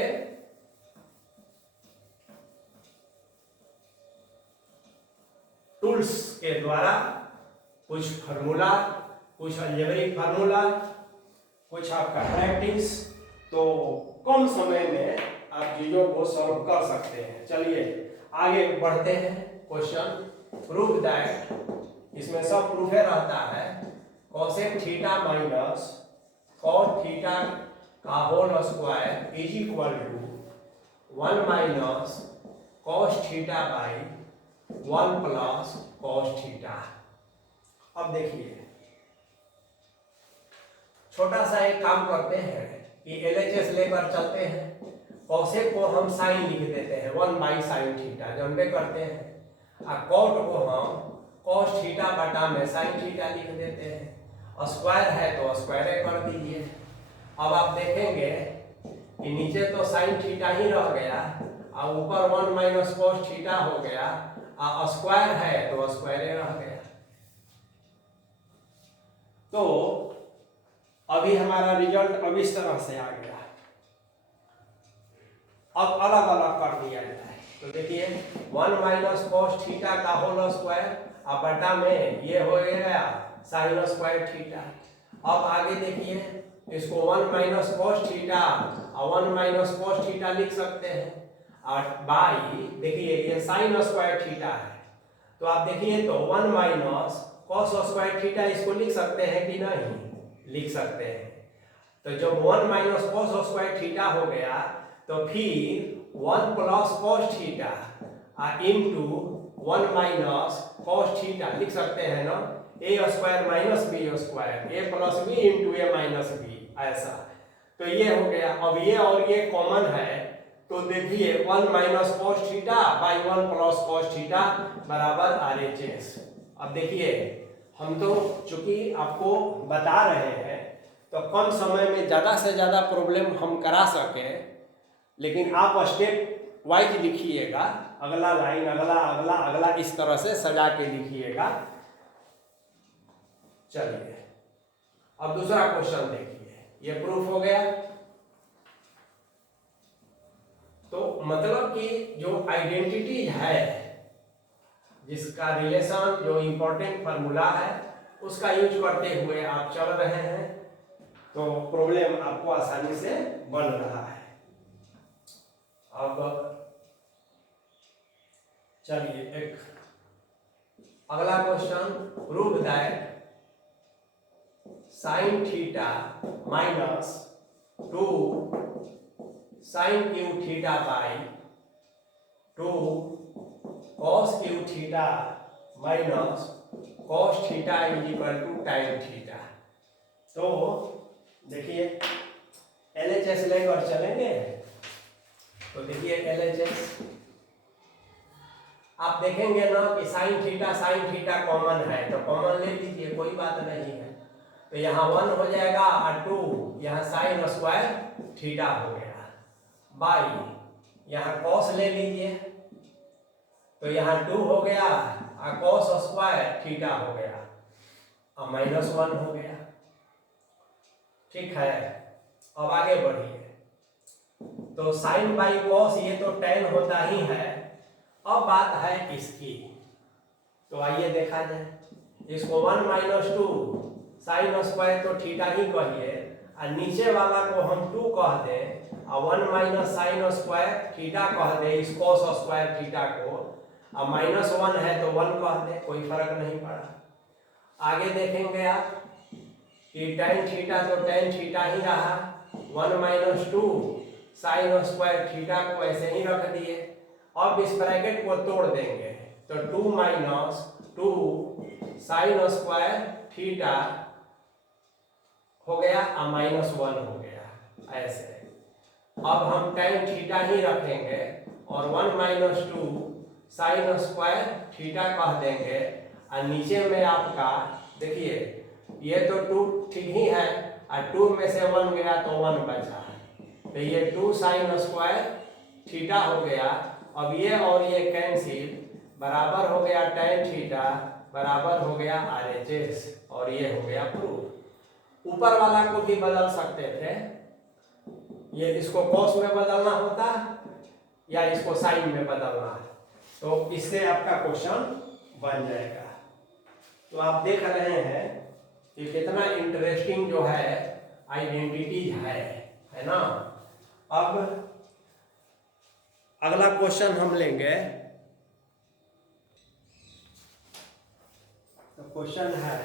टूल्स के द्वारा, कुछ फार्मूला, कुछ अलजेब्रिक फार्मूला, कुछ आपका प्रैक्टिस, तो कम समय में आप चीजों को सॉल्व कर सकते हैं। चलिए आगे बढ़ते हैं। क्वेश्चन प्रूव दैट, इसमें सब प्रूफे रहता है, cosec theta minus cot theta का whole square is equal to 1 minus cos theta by 1 plus cos theta. अब देखिए छोटा सा एक काम करते हैं कि LHS लेकर चलते हैं। cosec को हम साइन लिख देते हैं 1/sin थीटा, जानबे करते हैं, और cot को हम cos थीटा बटा में sin थीटा लिख देते हैं। स्क्वायर है तो स्क्वायर कर दीजिए। अब आप देखेंगे कि नीचे तो sin थीटा ही रह गया और ऊपर 1 - cos थीटा हो गया, और स्क्वायर है तो स्क्वायर रह गया। तो अभी हमारा रिजल्ट अब इस तरह से आ गया। अब अलग अलग कर दिया जाए, तो देखिए 1 - cos थीटा का होल स्क्वायर, अब बटा में ये हो गया sin स्क्वायर थीटा। अब आगे देखिए इसको 1 - cos थीटा और 1 - cos थीटा लिख सकते हैं, और बाई देखिए ये साइन स्क्वायर थीटा है, तो आप देखिए तो 1 माइनस कॉस स्क्वायर थीटा इसको लिख सकते हैं कि नहीं, लिख सकते हैं। तो जब 1 माइनस कॉस स्क्वायर थीटा हो गया तो फिर 1 plus cos theta into 1 minus cos theta लिख सकते हैं ना, ए square minus B square, A plus B into A minus B, ऐसा। तो ये हो गया। अब ये और ये कॉमन है, तो देखिए 1 minus cos theta by 1 plus cos theta बराबर RHS। अब देखिए हम तो चूंकि आपको बता रहे हैं तो कम समय में ज़्यादा से ज़्यादा प्रॉब्लम हम करा सकें, लेकिन आप स्टेप वाइज लिखिएगा, अगला लाइन अगला अगला अगला इस तरह से सजा के लिखिएगा। चलिए अब दूसरा क्वेश्चन देखिए, ये प्रूफ हो गया। तो मतलब कि जो आइडेंटिटी है, जिसका रिलेशन जो इंपॉर्टेंट फार्मूला है उसका यूज करते हुए आप चल रहे हैं, तो प्रॉब्लम आपको आसानी से बन रहा है। अब चलिए एक अगला question, prove that sine theta minus 2 sine cube theta by 2 cos cube theta minus cos theta is equal to tan theta. तो देखिए LHS लेकर चलेंगे। तो देखिए LHS आप देखेंगे ना कि साइन थीटा कॉमन है, तो कॉमन ले लीजिए, कोई बात नहीं है। तो यहाँ 1 हो जाएगा और 2 यहाँ साइन स्क्वायर थीटा हो गया, बाई यहाँ कॉस ले लीजिए, तो यहाँ 2 हो गया और कॉस स्क्वायर थीटा हो गया और -1 हो गया। ठीक है, अब आगे बढ़िए। तो साइन बाई कॉस ये तो tan होता ही है। अब बात है इसकी, तो आइए देखा जाए। इसको 1 माइनस 2 साइन स्क्वायर तो थीटा ही कहिए, और नीचे वाला को हम 2 कह दें और 1 माइनस साइन स्क्वायर थीटा कह दें इस कॉस स्क्वायर थीटा को, और -1 है तो 1 कह दें, कोई फर्क नहीं पड़ा। आगे देखेंगे आप कि tan थीटा तो tan थीटा ही रहा, 1 माइनस 2 साइन स्क्वायर थीटा को ऐसे ही रख दिए। अब इस ब्रैकेट को तोड़ देंगे तो 2 माइनस 2 साइन स्क्वायर थीटा हो गया और -1 हो गया, ऐसे। अब हम tan थीटा ही रखेंगे और 1 माइनस 2 साइन स्क्वायर थीटा कह देंगे, और नीचे में आपका देखिए ये तो 2 ठीक ही है, और 2 में से 1 गया तो 1 बचा, तो ये 2 साइन स्क्वायर थीटा हो गया। अब ये और ये कैंसिल, बराबर हो गया tan थीटा बराबर हो गया RHS, और ये हो गया प्रूफ। ऊपर वाला को भी बदल सकते थे, ये इसको कॉस में बदलना होता या इसको साइन में बदलना है, तो इससे आपका क्वेश्चन बन जाएगा। तो आप देख रहे हैं कि कितना इंटरेस्टिंग जो है आइडेंटिटीज है ना। अब अगला क्वेश्चन हम लेंगे, तो क्वेश्चन है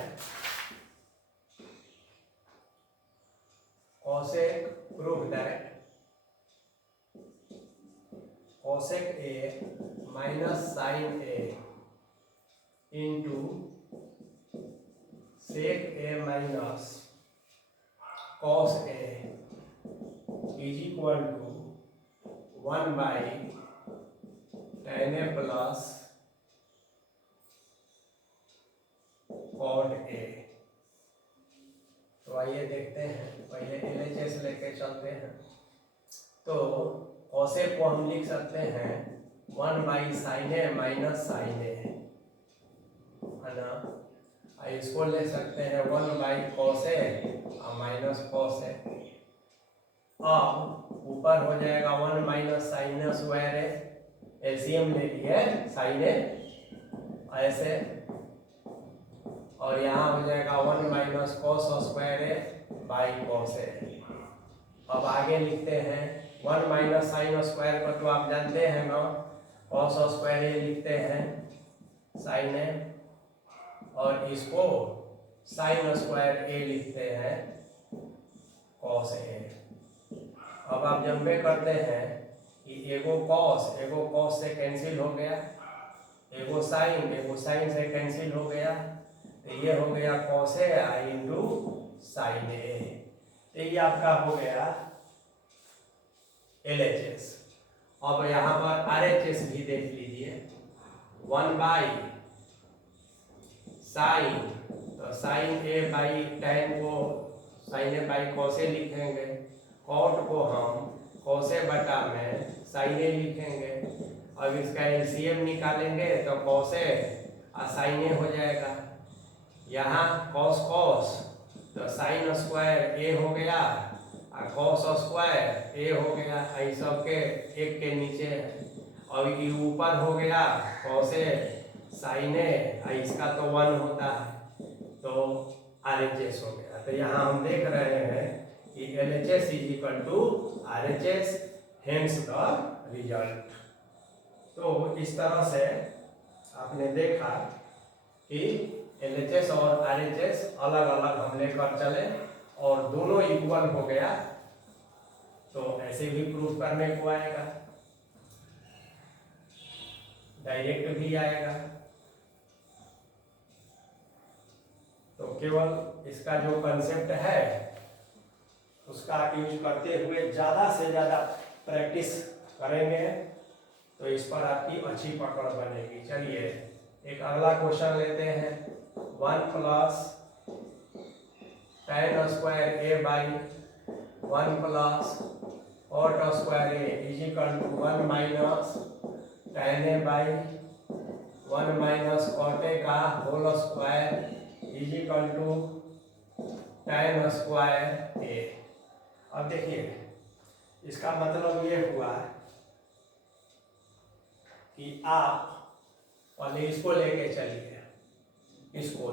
cosec prove that cosec A minus sin A into sec A minus cos A is equal to 1 by tan A plus cot A। तो आइए देखते हैं, पहले LHS लेके चलते हैं। तो cosec को हम लिख सकते हैं 1 by sine A minus sine A, है ना। इसको ले सकते हैं 1 बाई कॉस ए और माइनस कॉस ए। अब ऊपर हो जाएगा 1 माइनस साइन स्क्वायर ए, एलसीएम ले लिए साइन ए ऐसे, और यहाँ हो जाएगा 1 minus cos square A by cos A. अब आगे लिखते हैं 1 माइनस साइन स्क्वायर को तो आप जानते हैं ना, कॉस स्क्वायर ए लिखते हैं साइन ए, और इसको साइन स्क्वायर ए लिखते हैं कॉस ए। अब आप जंपे करते हैं कि एगो कॉस से कैंसिल हो गया, एगो साइन से कैंसिल हो गया, तो ये हो गया cos A I into sine A. तो ये आपका हो गया LHS। अब यहाँ पर RHS भी देख लीजिए, 1 बाई साइन, तो साइन ए बाई टैन को साइन ए बाई कॉसे लिखेंगे, कॉट को हम कॉसे बटा में साइन ए लिखेंगे। अब इसका LCM निकालेंगे तो कॉसे और साइन ए हो जाएगा। यहाँ कॉस कॉस तो साइन स्क्वायर ए हो गया और कॉस स्क्वायर ए हो गया, आई सब के एक के नीचे है। और ये ऊपर हो गया कॉसे साइन ए, इसका तो 1 होता है, तो RHS हो गया। तो यहाँ हम देख रहे हैं कि LHS is equal to RHS, hence the result. तो इस तरह से आपने देखा कि LHS और RHS अलग अलग हम लेकर चले और दोनों इक्वल हो गया, तो ऐसे भी प्रूफ करने को आएगा, डायरेक्ट भी आएगा। तो केवल इसका जो कंसेप्ट है उसका यूज करते हुए ज़्यादा से ज़्यादा प्रैक्टिस करेंगे तो इस पर आपकी अच्छी पकड़ बनेगी। चलिए एक अगला क्वेश्चन लेते हैं। 1 plus tan square A by 1 plus cot square A is equal to 1 minus tan A by 1 minus cot A का whole square is equal to tan square A. अब देखिए इसका मतलब ये हुआ कि आप पहले इसको लेके चलिए, इसको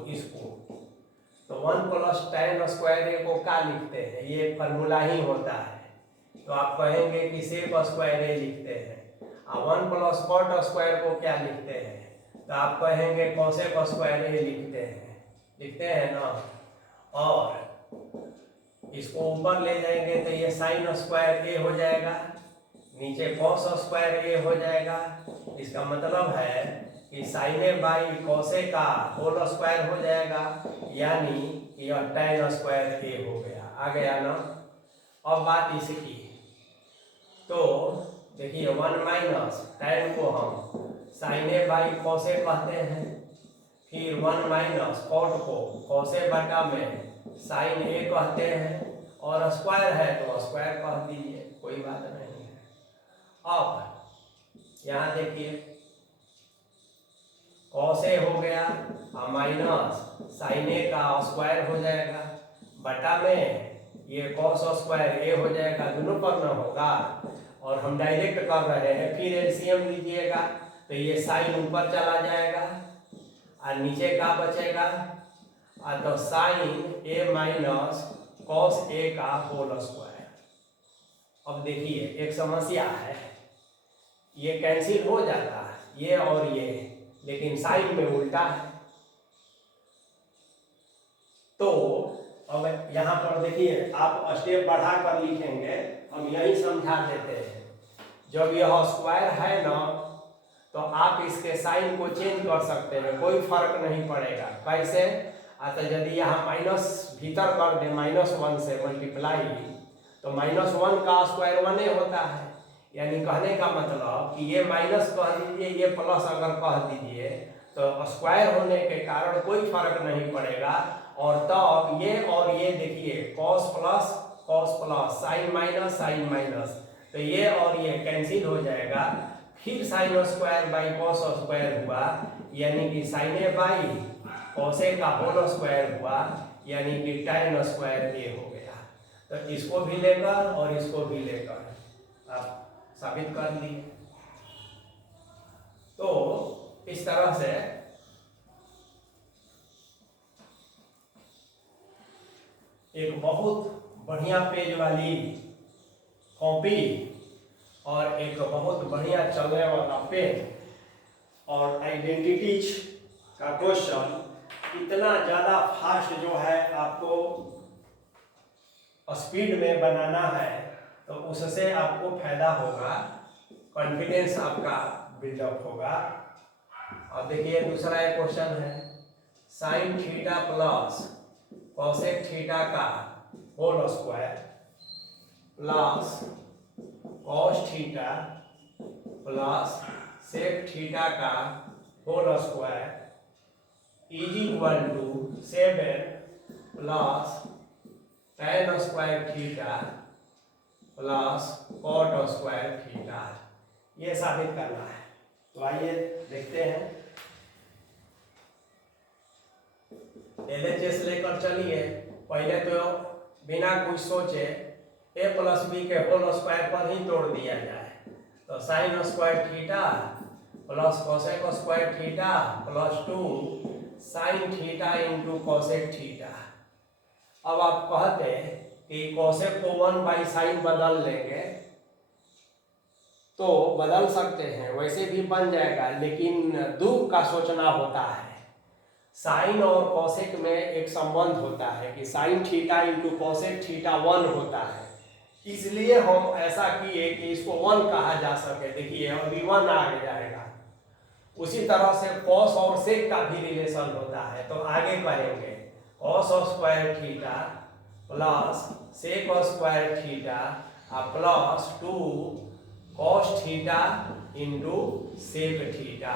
तो 1 प्लस tan स्क्वायर ए को क्या लिखते हैं, ये फॉर्मूला ही होता है, तो आप कहेंगे कि सेक स्क्वायर ए लिखते हैं। और 1 प्लस कॉट स्क्वायर को क्या लिखते हैं, तो आप कहेंगे कोसेक स्क्वायर ए लिखते हैं ना। और इसको ऊपर ले जाएंगे तो ये साइन स्क्वायर ए हो जाएगा, नीचे कॉस स्क्वायर ए हो जाएगा। इसका मतलब है कि साइन ए बाई कॉसे का होल स्क्वायर हो जाएगा, यानी यह tan स्क्वायर ए हो गया। आ गया ना। अब बात इसकी, तो देखिए 1 माइनस tan को हम साइन ए बाई कॉसे कहते हैं, फिर 1 माइनस कॉट को कॉसे बटा में साइन ए कहते हैं, और स्क्वायर है तो स्क्वायर कह दीजिए, कोई बात नहीं है। अब यहाँ देखिए कॉस ए हो गया और माइनस साइन ए का स्क्वायर हो जाएगा, बटा में ये कॉस स्क्वायर ए हो जाएगा, दोनों पर न होगा और हम डायरेक्ट कर रहे हैं। फिर LCM लीजिएगा तो ये साइन ऊपर चला जाएगा और नीचे का बचेगा, तो साइन ए माइनस कॉस ए का होल स्क्वायर। अब देखिए एक समस्या है, ये कैंसिल हो जाता है ये और ये, लेकिन साइन में उल्टा है। तो अब यहाँ पर देखिए आप स्टेप बढ़ा कर लिखेंगे, हम यही समझा देते हैं। जब यह स्क्वायर है ना तो आप इसके साइन को चेंज कर सकते हैं, कोई फर्क नहीं पड़ेगा। कैसे? तो यदि यहाँ माइनस भीतर कर दे -1 से मल्टीप्लाई, तो -1 का स्क्वायर 1 होता है, यानी कहने का मतलब कि ये माइनस कह दीजिए, ये प्लस अगर कह दीजिए, तो स्क्वायर होने के कारण कोई फर्क नहीं पड़ेगा। और तब ये और ये देखिए कॉस प्लस साइन माइनस, तो ये और ये कैंसिल हो जाएगा। फिर sine square by cos square हुआ, यानी कि साइन ए बाई कॉसे का होल स्क्वायर हुआ, यानी कि tan स्क्वायर ए हो गया। तो इसको भी लेकर और इसको भी लेकर आप साबित कर लिए। तो इस तरह से एक बहुत बढ़िया पेज वाली कॉपी और एक बहुत बढ़िया चलने वाला पेन और आइडेंटिटीज का क्वेश्चन इतना ज़्यादा फास्ट जो है आपको स्पीड में बनाना है तो उससे आपको फायदा होगा, कॉन्फिडेंस आपका बिल्डअप होगा। अब देखिए दूसरा एक क्वेश्चन है, sine theta plus cosec theta का whole square plus cos theta plus sec theta का whole square is equal to 7 plus tan square theta plus cot square theta, ये साबित करना है। तो आइए देखते हैं। LHS लेकर चलिए। पहले तो बिना कुछ सोचे a प्लस बी के होल स्क्वायर पर ही तोड़ दिया जाए। तो sign square theta plus cosec square theta plus 2 sign theta into cosec theta. अब आप कहते कि कोसेक को 1/sin बदल लेंगे तो बदल सकते हैं, वैसे भी बन जाएगा, लेकिन दूर का सोचना होता है। साइन और कोसेक में एक संबंध होता है कि sign theta into cosec theta 1 होता है, इसलिए हम ऐसा किए कि इसको 1 कहा जा सके। देखिए अभी 1 आ जाएगा। उसी तरह से कॉस और सेक का भी रिलेशन होता है, तो आगे करेंगे cos square theta plus sec square theta plus 2 cos theta into sec theta.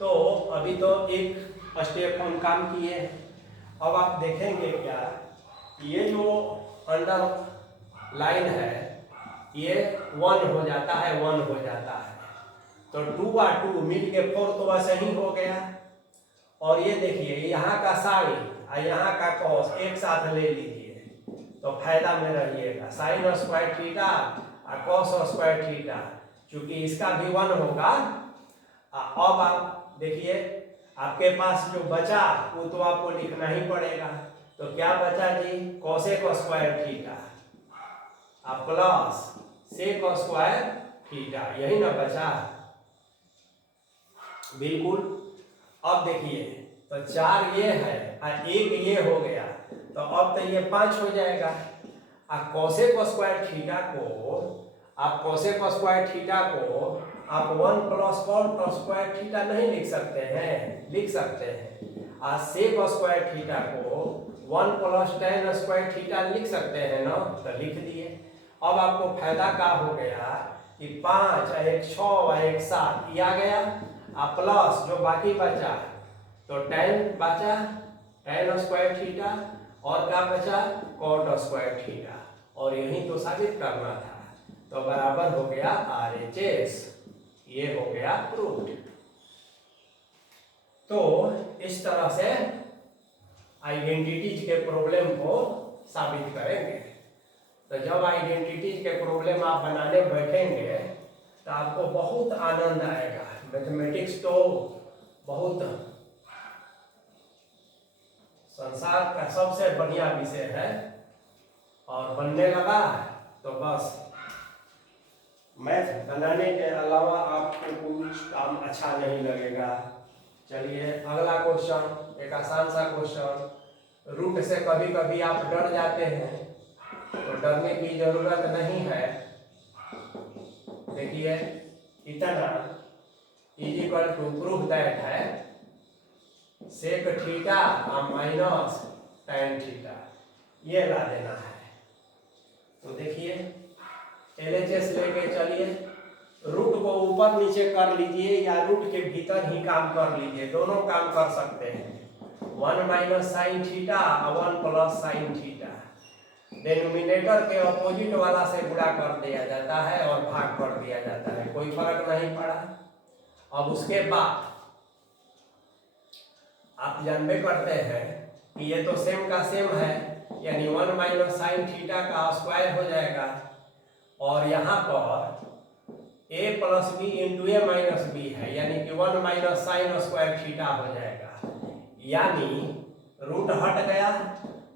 तो अभी तो एक स्टेप हम काम किए। अब आप देखेंगे क्या, ये जो अंडर लाइन है ये 1 हो जाता है, 1 हो जाता है, तो 2 और 2 मिल के 4 तो वैसे ही हो गया। और ये देखिए यहाँ का साइन और यहाँ का कॉस एक साथ ले लीजिए तो फायदा में रहिएगा। साइन स्क्वायर थीटा और कॉस स्क्वायर थीटा, चूंकि इसका भी 1 होगा। अब आप देखिए आपके पास जो बचा वो तो आपको लिखना ही पड़ेगा। तो क्या बचा जी, cosec square theta plus sec square theta, यही ना बचा, बिल्कुल। अब देखिए तो 4 ये है और 1 ये हो गया, तो अब तो ये 5 हो जाएगा। कोसेक स्क्वायर थीटा को आप 1 प्लस कॉट स्क्वायर थीटा नहीं लिख सकते हैं, लिख सकते हैं। और सेक स्क्वायर थीटा को 1 प्लस tan स्क्वायर थीटा लिख सकते हैं ना, तो लिख दिए। अब आपको फायदा क्या हो गया कि 5 और 1 6 और 1 7 ये आ गया, प्लस जो बाकी बचा तो tan बचा, tan स्क्वायर थीटा, और क्या बचा कॉट स्क्वायर थीटा, और यही तो साबित करना था। तो बराबर हो गया RHS, ये हो गया प्रूफ। तो इस तरह से आइडेंटिटीज के प्रॉब्लम को साबित करेंगे। तो जब आइडेंटिटीज के प्रॉब्लम आप बनाने बैठेंगे तो आपको बहुत आनंद आएगा। मैथमेटिक्स तो बहुत संसार का सबसे बढ़िया विषय है, और बनने लगा तो बस मैथ बनाने के अलावा आपको कुछ काम अच्छा नहीं लगेगा। चलिए अगला क्वेश्चन, एक आसान सा क्वेश्चन। रूट से कभी कभी आप डर जाते हैं, तो डरने की जरूरत नहीं है। देखिए इतना is equal to proof that है sec theta minus tan theta, ये ला देना है। तो देखिए LHS लेके चलिए, रूट को ऊपर नीचे कर लीजिए या रूट के भीतर ही काम कर लीजिए, दोनों काम कर सकते हैं। 1 माइनस साइन थीटा और 1 प्लस साइन थीटा, डिनोमिनेटर के अपोजिट वाला से गुणा कर दिया जाता है और भाग कर दिया जाता है, कोई फर्क नहीं पड़ा। अब उसके बाद आप जानबे करते हैं कि ये तो सेम का सेम है, यानी 1 माइनस साइन थीटा का स्क्वायर हो जाएगा, और यहाँ पर a plus B into A minus B है, यानी कि 1 माइनस साइन स्क्वायर थीटा हो जाएगा। यानी रूट हट गया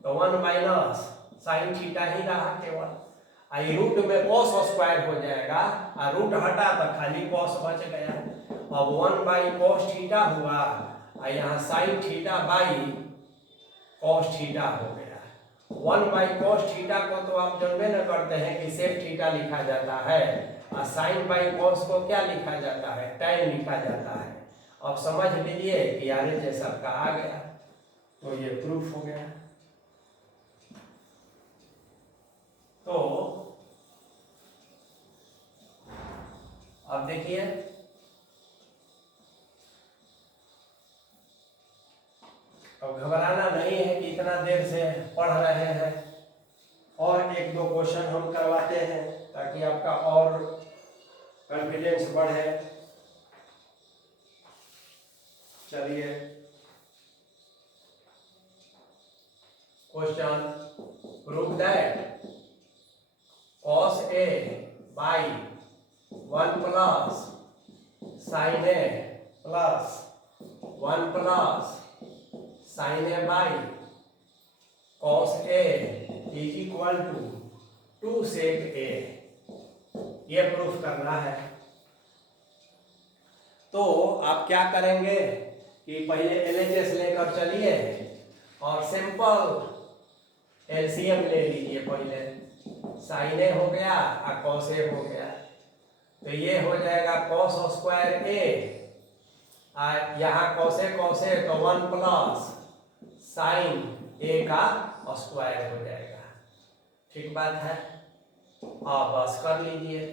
तो 1 माइनस साइन थीटा ही रहा केवल। आई रूट में कॉस स्क्वायर हो जाएगा, और रूट हटा तो खाली कॉस बच गया। अब 1/cos थीटा हुआ, और यहाँ sign theta by cos theta हो गया। 1/cos थीटा को तो आप जानबे न करते हैं कि सेक थीटा लिखा जाता है, और साइन बाई कॉस को क्या लिखा जाता है, टैन लिखा जाता है। अब समझ लीजिए कि RHS आपका आ गया, तो ये प्रूफ हो गया। तो अब देखिए, अब घबराना नहीं है कि इतना देर से पढ़ रहे हैं, और एक दो क्वेश्चन हम करवाते हैं ताकि आपका और कॉन्फिडेंस बढ़े। चलिए, question, prove that cos A by 1 plus sin A plus 1 plus sin A by cos A is equal to 2 sec A, ये प्रूफ करना है। तो आप क्या करेंगे कि पहले LHS लेकर चलिए और सिंपल एलसीएम ले लीजिए। पहले साइन ए हो गया और कॉस ए हो गया, तो ये हो जाएगा कॉस स्क्वायर ए, और यहाँ कॉसे तो 1 प्लस साइन ए का स्क्वायर हो जाएगा। ठीक बात है, आप बस कर लीजिए।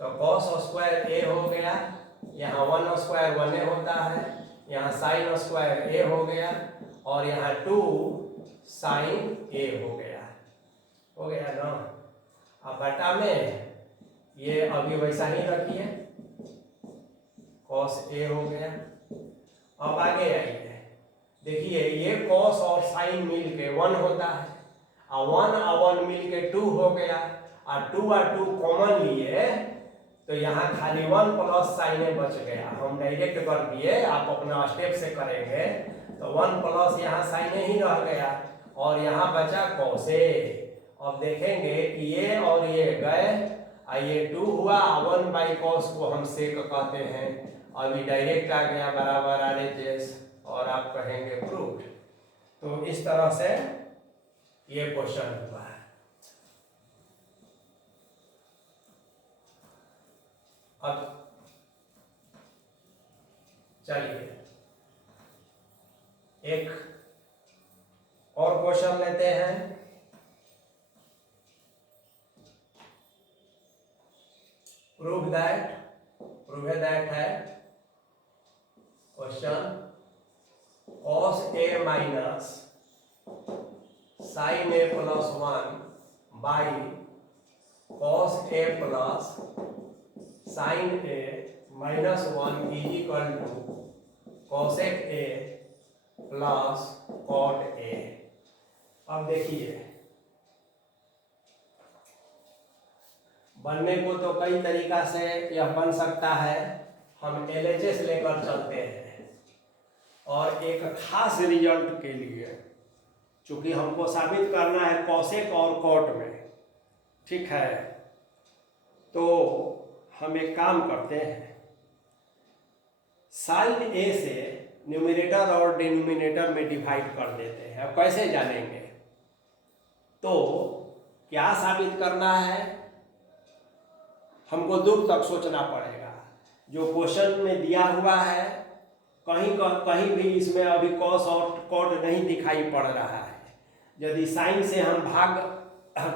तो कॉस स्क्वायर ए हो गया, यहाँ 1 स्क्वायर 1 ए होता है, यहाँ साइन स्क्वायर ए हो गया, और यहाँ 2 साइन ए हो गया ना। अब बटा में ये अभी वैसा ही रखिए, कॉस ए हो गया। अब आगे आइए, देखिए ये कॉस और साइन मिल के 1 होता है, और 1 और 1 मिल के 2 हो गया, और 2 और 2 कॉमन लिए तो यहाँ खाली 1 प्लस साइन ए बच गया। हम डायरेक्ट कर दिए, आप अपना स्टेप से करेंगे तो 1 प्लस यहाँ साइन ए ही रह गया, और यहाँ बचा कॉस ए। अब देखेंगे कि ये और ये गए, ये 2 हुआ, 1/cos को हम सेक कहते हैं। अभी डायरेक्ट आ गया बराबर RHS, और आप कहेंगे प्रूफ। तो इस तरह से ये क्वेश्चन हुआ है। अब चलिए एक और क्वेश्चन लेते हैं। प्रूव दैट है question, cos A minus sin A plus 1 by cos A plus sin A minus 1 is equal to cosec A प्लस cot A। अब देखिए, बनने को तो कई तरीका से यह बन सकता है। हम LHS लेकर चलते हैं, और एक खास रिजल्ट के लिए, चूंकि हमको साबित करना है कॉसेक और कॉट में, ठीक है, तो हम एक काम करते हैं, साइन ए से न्यूमरेटर और डिनोमिनेटर में डिवाइड कर देते हैं। अब कैसे जानेंगे? तो क्या साबित करना है, हमको दूर तक सोचना पड़ेगा। जो क्वेश्चन में दिया हुआ है, कहीं भी इसमें अभी कॉस और कॉट नहीं दिखाई पड़ रहा है। यदि साइन से हम भाग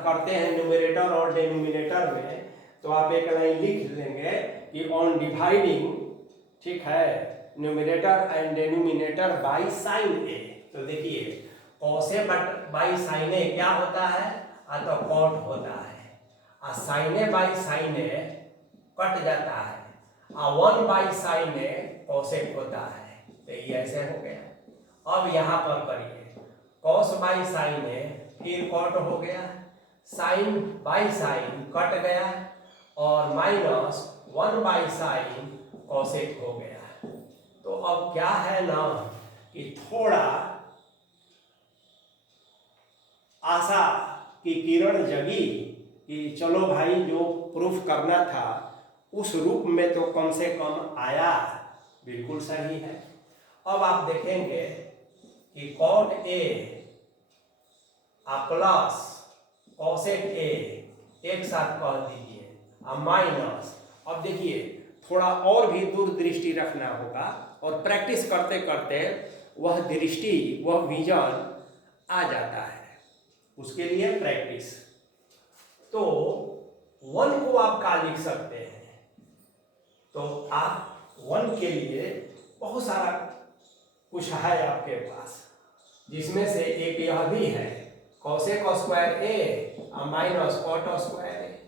करते हैं न्यूमरेटर और डिनोमिनेटर में, तो आप एक लाइन लिख लेंगे कि ऑन डिवाइडिंग, ठीक है, numerator and denominator by sine A. तो देखिए cos A by sine A क्या होता है, तो कॉट होता है, और sine A by sine A cut जाता है, और 1 बाई साइन ए कॉसेक होता है। तो ये ऐसे हो गया। अब यहाँ पर करिए, कॉस बाई साइन ए फिर कॉट हो गया, साइन बाई साइन कट गया, और माइनस 1 बाई साइन कॉसेक हो गया। तो अब क्या है ना कि थोड़ा आशा की किरण जगी कि चलो भाई जो प्रूफ करना था उस रूप में तो कम से कम आया, बिल्कुल सही है। अब आप देखेंगे कि cot A plus cosec A एक साथ कह दीजिए माइनस। अब देखिए थोड़ा और भी दूरदृष्टि रखना होगा और प्रैक्टिस करते करते वह दृष्टि वह विजन आ जाता है, उसके लिए प्रैक्टिस। तो 1 को आप क्या लिख सकते हैं, तो आप 1 के लिए बहुत सारा कुछ है आपके पास, जिसमें से एक यह भी है cosec square A minus cot square A,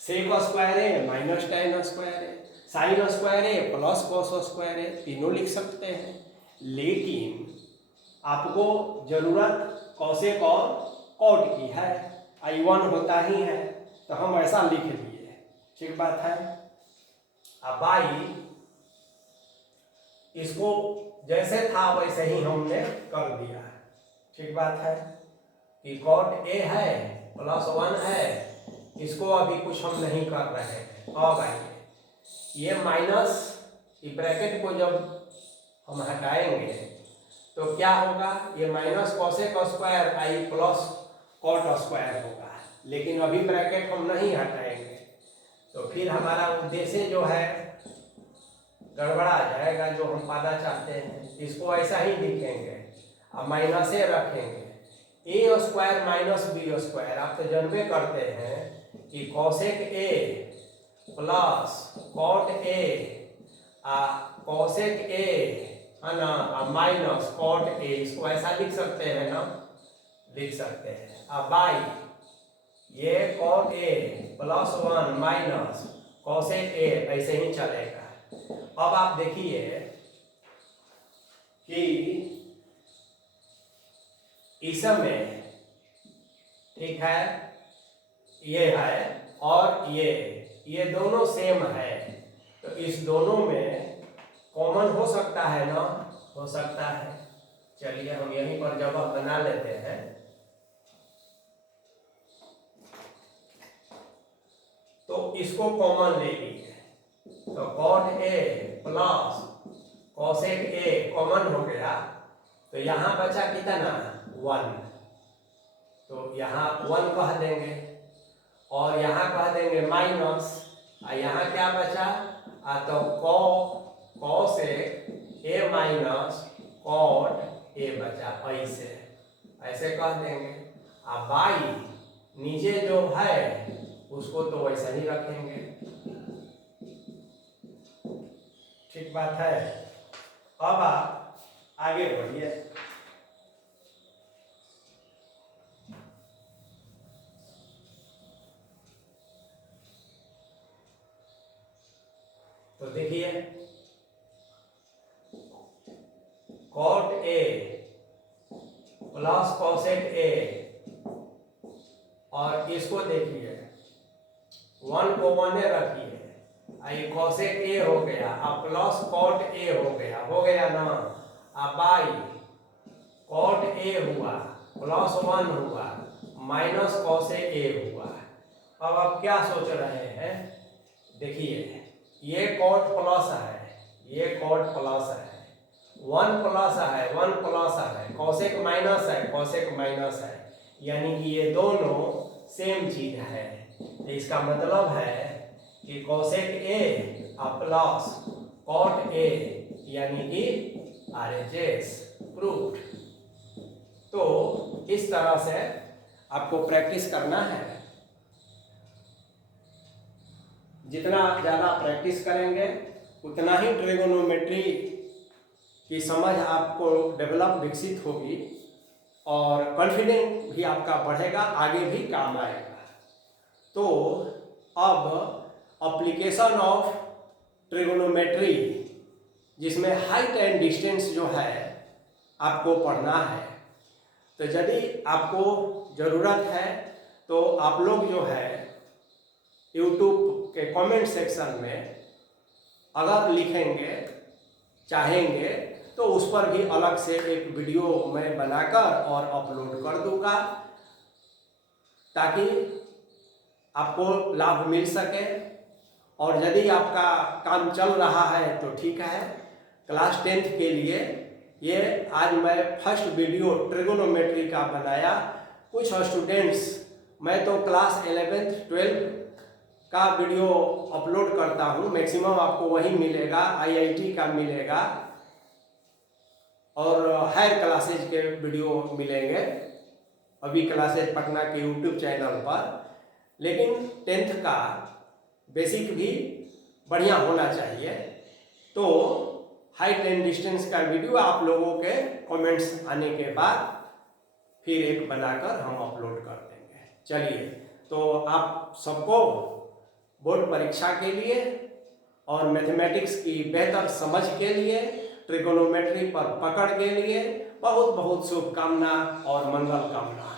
sec square A minus tan square A, sign square A plus cos square ए, तीनों लिख सकते हैं। लेकिन आपको जरूरत कॉसेक और कॉट की है, I1 होता ही है तो हम ऐसा लिख लिए, ठीक बात है। अब भाई इसको जैसे था वैसे ही हमने कर दिया है, ठीक बात है कि कॉट ए है प्लस 1 है, इसको अभी कुछ हम नहीं कर रहे हैं। अब आइए ये माइनस ब्रैकेट को जब हम हटाएंगे तो क्या होगा, ये माइनस कॉसेक स्क्वायर आई प्लस कॉट स्क्वायर होगा, लेकिन अभी ब्रैकेट हम नहीं हटाएंगे तो फिर हमारा उद्देश्य जो है गड़बड़ा जाएगा, जो हम पाना चाहते हैं। इसको ऐसा ही लिखेंगे, अब माइनस ए रखेंगे, A square minus B square. आप तो जानबे करते हैं कि cosec A plus cot A cosec A है ना माइनस कॉट ए, इसको ऐसा लिख सकते हैं ना, लिख सकते हैं। अब बाई ये cot A plus 1 minus cosec A ऐसे ही चलेगा। अब आप देखिए कि इसमें ठीक है ये है और ये दोनों सेम है, तो इस दोनों में कॉमन हो सकता है ना, हो सकता है। चलिए हम यहीं पर जगह बना लेते हैं। तो इसको कॉमन ले लीजिए, तो cot A plus cosec A common हो गया, तो यहाँ बचा कितना 1, तो यहाँ 1 कह देंगे और यहाँ कह देंगे माइनस, और यहाँ क्या बचा तो cosec A minus cot A बचा, ऐसे कह देंगे। अब बाई नीचे जो है उसको तो वैसा ही रखेंगे, ठीक बात है। अब आप आगे बढ़िए। तो देखिए cot A plus cosec A, और इसको देखिए 1 को 1 रखिए, आई कॉसेक ए हो गया, अब प्लस कॉट ए हो गया ना। अब बाई कॉट ए हुआ प्लस 1 हुआ माइनस कॉसेक ए हुआ। अब आप क्या सोच रहे हैं, देखिए ये कॉट प्लस है, ये कॉट प्लस है, 1 प्लस है 1 प्लस है, कॉसेक माइनस है कॉसेक माइनस है, यानी कि ये दोनों सेम चीज है। तो इसका मतलब है कि cosec A plus cot A यानी कि RHS प्रूफ। तो इस तरह से आपको प्रैक्टिस करना है, जितना ज़्यादा प्रैक्टिस करेंगे उतना ही ट्रिगोनोमेट्री की समझ आपको डेवलप विकसित होगी और कॉन्फिडेंस भी आपका बढ़ेगा, आगे भी काम आएगा। तो अब एप्लीकेशन ऑफ ट्रिगोनोमेट्री, जिसमें हाइट एंड डिस्टेंस जो है आपको पढ़ना है। तो यदि आपको ज़रूरत है तो आप लोग जो है YouTube के कमेंट सेक्शन में अगर लिखेंगे चाहेंगे तो उस पर भी अलग से एक वीडियो मैं बनाकर और अपलोड कर दूंगा, ताकि आपको लाभ मिल सके। और यदि आपका काम चल रहा है तो ठीक है। क्लास 10th के लिए ये आज मैं फर्स्ट वीडियो ट्रिगोनोमेट्री का बनाया। कुछ स्टूडेंट्स, मैं तो क्लास 11th 12th का वीडियो अपलोड करता हूँ, मैक्सिमम आपको वही मिलेगा, IIT का मिलेगा और हायर क्लासेज के वीडियो मिलेंगे अभी क्लासेज पटना के यूट्यूब चैनल पर। लेकिन 10th का बेसिक भी बढ़िया होना चाहिए। तो हाइट एंड डिस्टेंस का वीडियो आप लोगों के कमेंट्स आने के बाद फिर एक बनाकर हम अपलोड कर देंगे। चलिए, तो आप सबको बोर्ड परीक्षा के लिए और मैथमेटिक्स की बेहतर समझ के लिए, ट्रिगोनोमेट्री पर पकड़ के लिए बहुत बहुत शुभकामना और मंगल कामना।